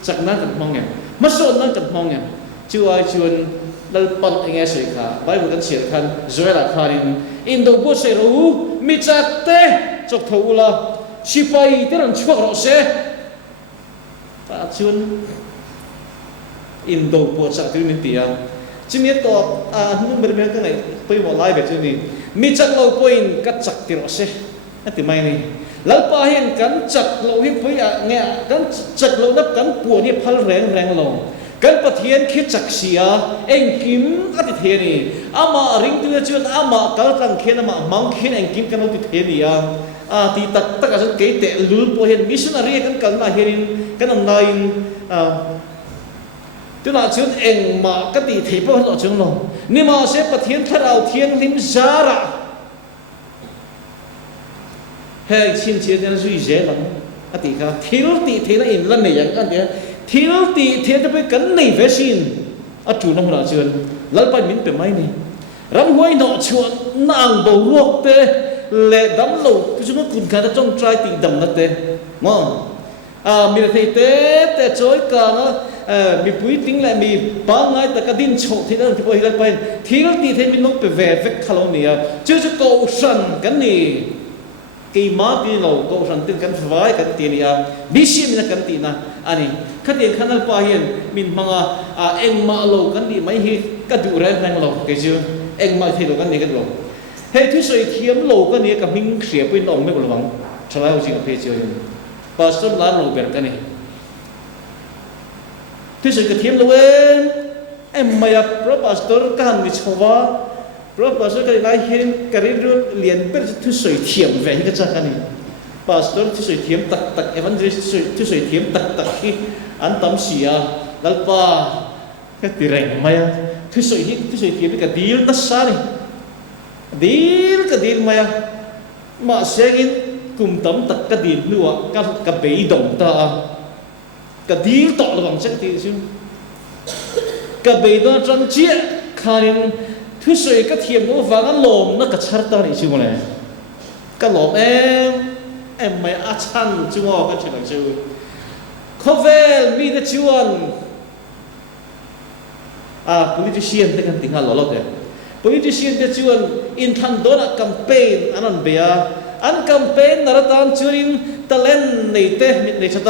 จากนั้นกันมองไงมาโซนนั้นกันมองไงช่วยชวนเราปนเองเสียค่ะไปบุกันเสียกันจอยละคารินอินโดบุษรู้มิจักเตะจกทูละชิไปที่นั่นช่วยเราเสียแต่ชวนอินโดบุษที่มิติจีนี้ตัวนุ่มเบอร์เบอร์กันไหนไปหมดไล่แบบนี้มิจักเราไปกัดจักที่เราเสียนั่นที่ไม่นี่เราไปเห็นกันจักเราเห็นไปเนี่ยกันจักเรานับกันปวดเนี่ยพัลแรงลงกันปะเทียนคิดจักเสียเองกิมอติเทนี่อามาริงตัวจวนอามากัลตังเขียนอามามังเขียนเองกิมกันอติเทนี่ที่ตักกันเกยเตะลุลพอเห็นมิชชันนารีกันมาเห็นกันอันไหนตัวน่าชวนเองมากันตีเทปว่าเราจังลงนี่มาเสปะเทียนถ้าเราเทียนลิมจาระเฮ้ยชินเชียนจะช่วยเจริญอติค่ะทิลตีเทน่ะอินลันเนี่ยอย่างกันเดียทิลตีเทจะไปกันในเวชินจูน้ำหนาชวนแล้วไปมินเป็นไม่นี่รำห้วยหนอชวนนางบ่วกเตะเละดำโลก็ช่วยคุณการจะจ้องใจตีดำนั่นเตะมั้งมีแต่แต่จอยกันมีปุ้ยติ้งแหละมีบางไงแต่ก็ดิ้นโฉดที่นั่นที่พอเห็นไปทิลตีเทมินนกไปแวกคาร์โลเนียจะโกชันกันนี่กี่มาที่เราโกชันตินกันไว้กันตีนี่บิชิมินกันตีนะ ani khatin khanal pa hian min manga engma lo kan ni mai hi ka du re nang lo ke chu engma thi lo kan ni kan lo he thu soi thiam lo kan ni ka ming khria pin ong me ko lawang thalai ho chi ka pe chu pastor la lo ber kan ni thu soi ka thiam lo em maya pro pastor kan ni chowa pro pastor ka lai hian ka ri ru lian per thu soi thiam ve hi ka cha kan ni pastor thu soi thiam tak tak evangelist thu soi thiam tak tak hi an tam sia lalpa ka ti reng maya thu soi thiam ka dil ta sa ni dil maya ma segin kum tam tak ka dil nuwa ka be dong ta ka dil to lo bang chắc ti chu ka be do trang chia khanin thu soi ka thiam no wang an lom na ka char ta ni chu mo le ka lom em mày a chăn chú ngò cái chuyện làm sao không về mi cái chuyện politician thế kan tinggal lolo deh politician cái chuyện in thằng đó là campaign anh an campaign naratan churin talent này te này cho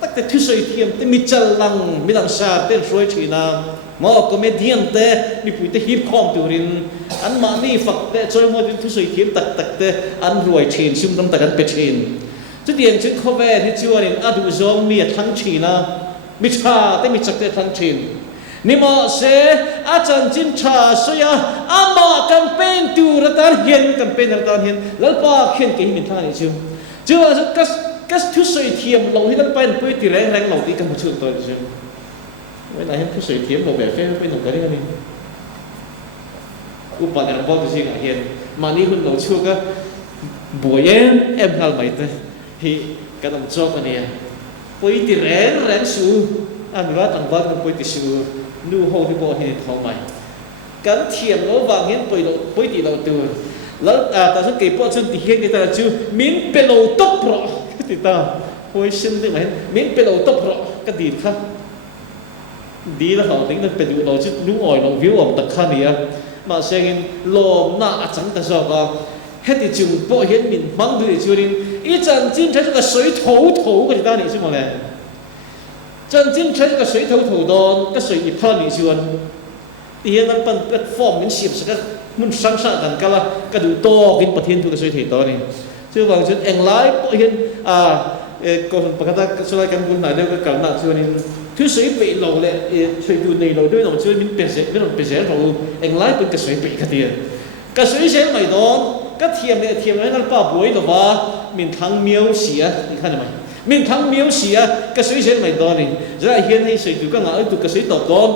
tak te thu soi thiam te mi chal lang mi lang sa te roi china mo comedian te mi pui te hip hop turin an ma ni fak te choi mo thu soi thiam tak te an roi chin sum tam tak an pe chin chu dian chu khove ni chuanin adu zong mi thang china mi cha te mi chak te thang chin ni mo se a chan chin cha soya ama campaign tu ratan hian lalpa khen ke min thang ni chu kas thu soi thiam lo hi kan pai pui ti reng lo ti kan chu to chu với lại thu soi thiam lo be fe pe no ka ri ni upa na bo tu si ga hian ma ni hun lo chu ka buyen em hal mai te hi kan am chok ani pui ti reng su an ra tang va kan pui ti su nu ho ti bo hi thong mai kan thiam lo wang hian pui ti lo tu lal ta sa ke po chun ti hian ni ta chu min pe lo tok pro ti ta hoi sin ti mai min pe lo tok pro ka di kha di la hau ting na pe du lo chu nu oi lo view om ta kha ni a ma sengin lo na a chang ta so ka he ti chu po hian min mang du chu rin i chan chin cha ka soi thou ka ti ta ni chu mo le chan chin cha ka soi thou don ka soi i pha ni chu an ti hian an pan platform min siam sa ka mun sang sa kan kala ka du to kin pathian tu ka soi thei to ni chu wang chu eng lai po hian ko pakata so lai kan gun na de ka kal na chu ni thu soi pe lo le soi tu nei lo de no chu min pe se ro eng lai pun ka soi pe ka ti ka soi se mai don ka thiam le ngal pa boi lo wa min thang miao sia ni khan mai min thang miao sia ka soi se mai don ni ra hian hei soi tu ka nga tu ka soi to don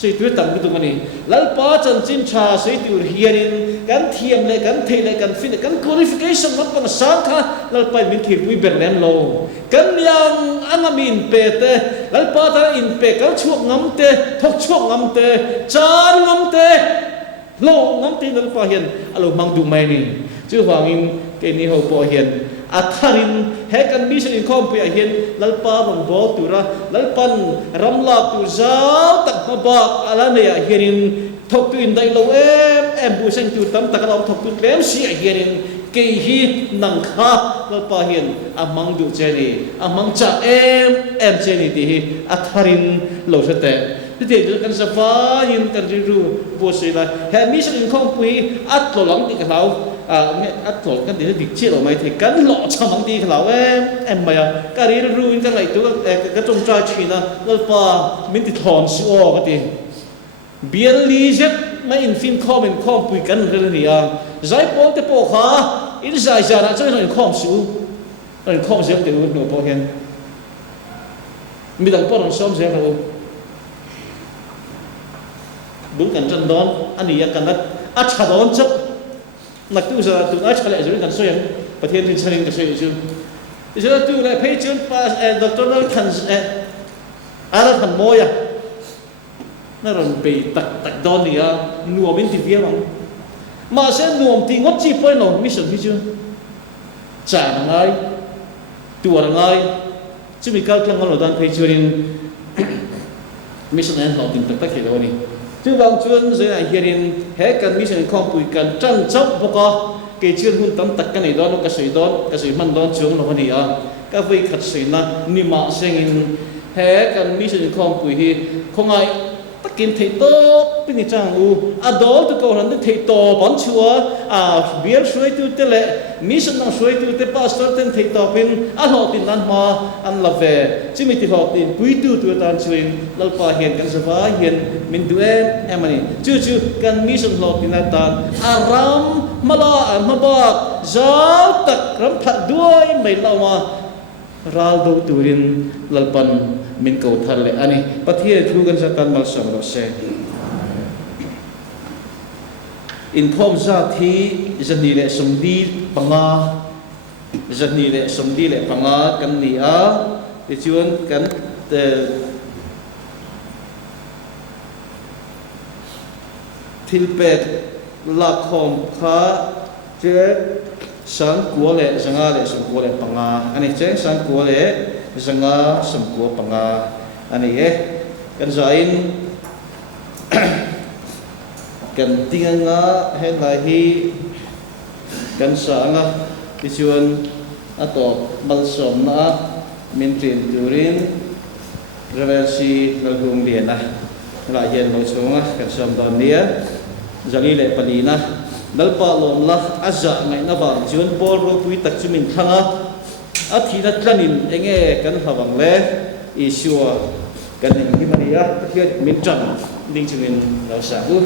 soi tu tam tu mani lal pa chan chin cha soi tu hianin kan thiam le kan thei le kan fin kan qualification mat pang sang kha lal pa min thir pui berlem lo kan yang angamin pe te lal pa ta in pe kal chuak ngam te thok chuak ngam te chan ngam te lo ngam te lal pa hian alo mang du mai ni chu wangin ke ni ho po hian atharin he kan mi sin khom pu hian lalpa rong bo tura lalpan ramla tu zau tak ba ala ne ya hianin thok tu in dai lo em bu sen tu tam tak lo thok tu lem si hianin ke hi nang kha lalpa hian amang du cheni amang cha em cheni ti hi atharin lo sate ti te kan sa fa yin kan ru bo se la he mi sin khom pu at lo lang ti ka lau at thổ cái gì việc chia ở mày thì cắn lọ cho măng đi khảo em mày cái gì nó ruin cái này tôi cái trong trai chỉ là nó pa mình thì thòn xua cái gì biến lý chết mấy infin com bùi cắn cái này à giải bóng cái bộ khá ít giải giải là cho nó com xu nó com xu thì nó bộ hiện mình đang bắt đầu sống xem rồi đúng cảnh chân đón anh ấy cần đất chả đón chấp nak tu sa tu ach kale juri kan soyang pathian tin saring ka soy chu isa tu la phei chun pas doctor kan ara kan moya na ron pe tak don ni a nuam in ti viam ma se nuam ti ngot chi poi no mission hi chu cha ngai tu ngai chu mi kal klang lo dan phei churin mission en lo tin tak ke do ni chứ vang chuan rồi này hiền hết cần mi sinh không bùi cần trăng chốc vô co cái chuyên hun tấm tắc cái này đó nó cái sợi man đó chuông nó đi à ka voi khat suina ni ma sengin he kan mission khom pui hi khongai takin thei to pini chang u adol to ko ran thei to bon chua a bier shui tu te le mission na shui tu te pastor ten thei to pin a ho tin nan ma an la ve chimi ti ho tin pui tu tu tan chuin lal pa hian kan sawa hian min du emani chu kan mission lo tin ta aram mala mabak zau tak ram phat duai mai lawa ral do turin lalpan min ko thar le ani pathia thu kan sa kan mal sam ro se in thom za thi zani le somdi panga zani le somdi le panga kan ni a ti chuan kan te thilpet la khom kha che sang của lệ sanga lệ sum của lệ panga anh ấy sang của lệ sanga sum của panga anh ấy kan zain kan tinga nga hen lai hi kan sa nga tichuan ato balsom na min trin turin reversi nalgung lian na la yen lo chunga kan som don nia zali le palina nalpa lom la azza ngai na bang chuan bol ro pui tak chumin thanga a thina tlanin enge kan hawang le isua kan hi maria hiat min chan ding chumin lo sa u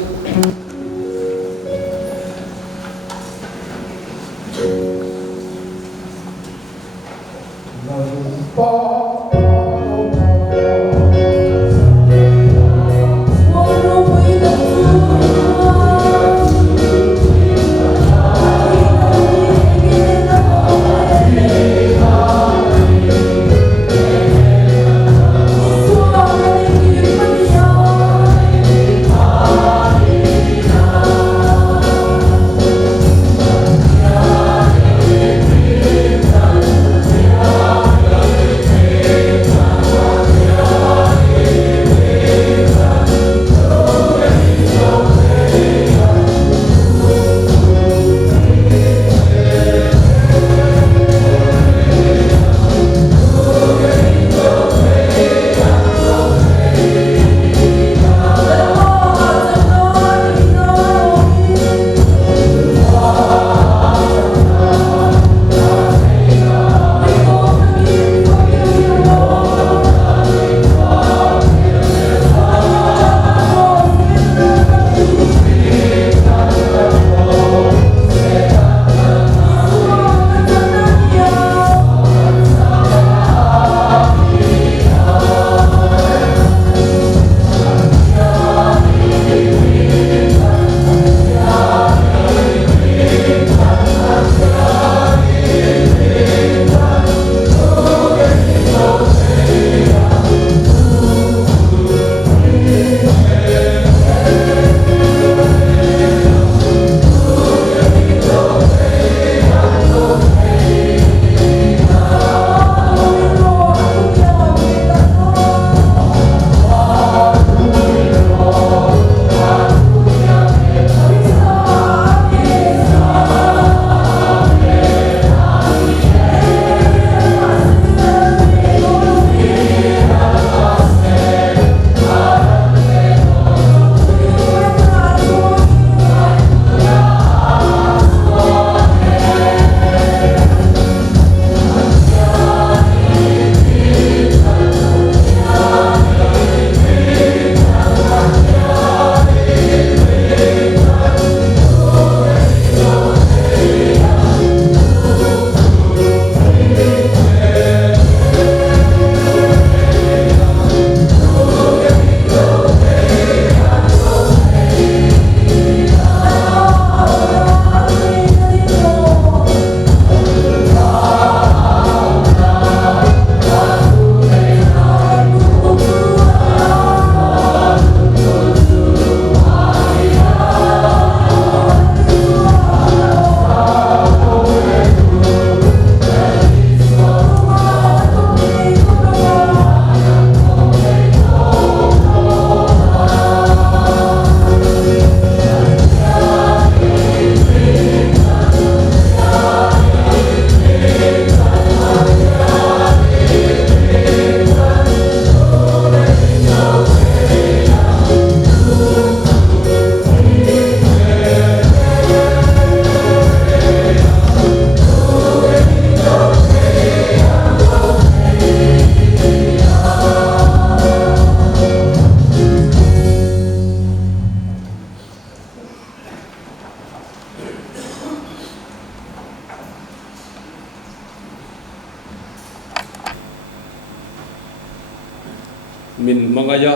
min mangaya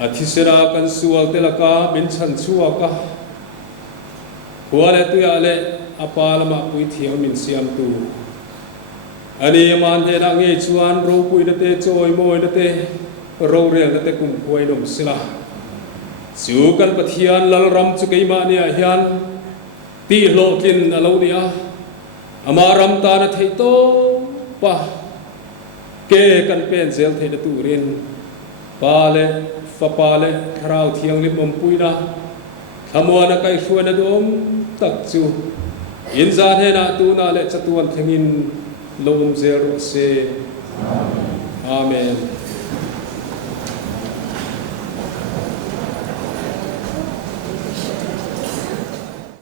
athisera kan sual telaka min chan chuaka huale tuya le apalama pui thiam min siam tu ani man he na nge chuan ro pui na te choi moi na te ro rel na te kum khoi nom sila chu kan pathian lal ram chu keima nia hian ti lo kin alo nia ama ram ta na thei to pa ke kan pen zel thei na tu rin pa le fa pa le thrau thiang lim om pui na thamwa na kai khua na dom tak chu in za he na tu na le chatuan thengin lom zel ro se amen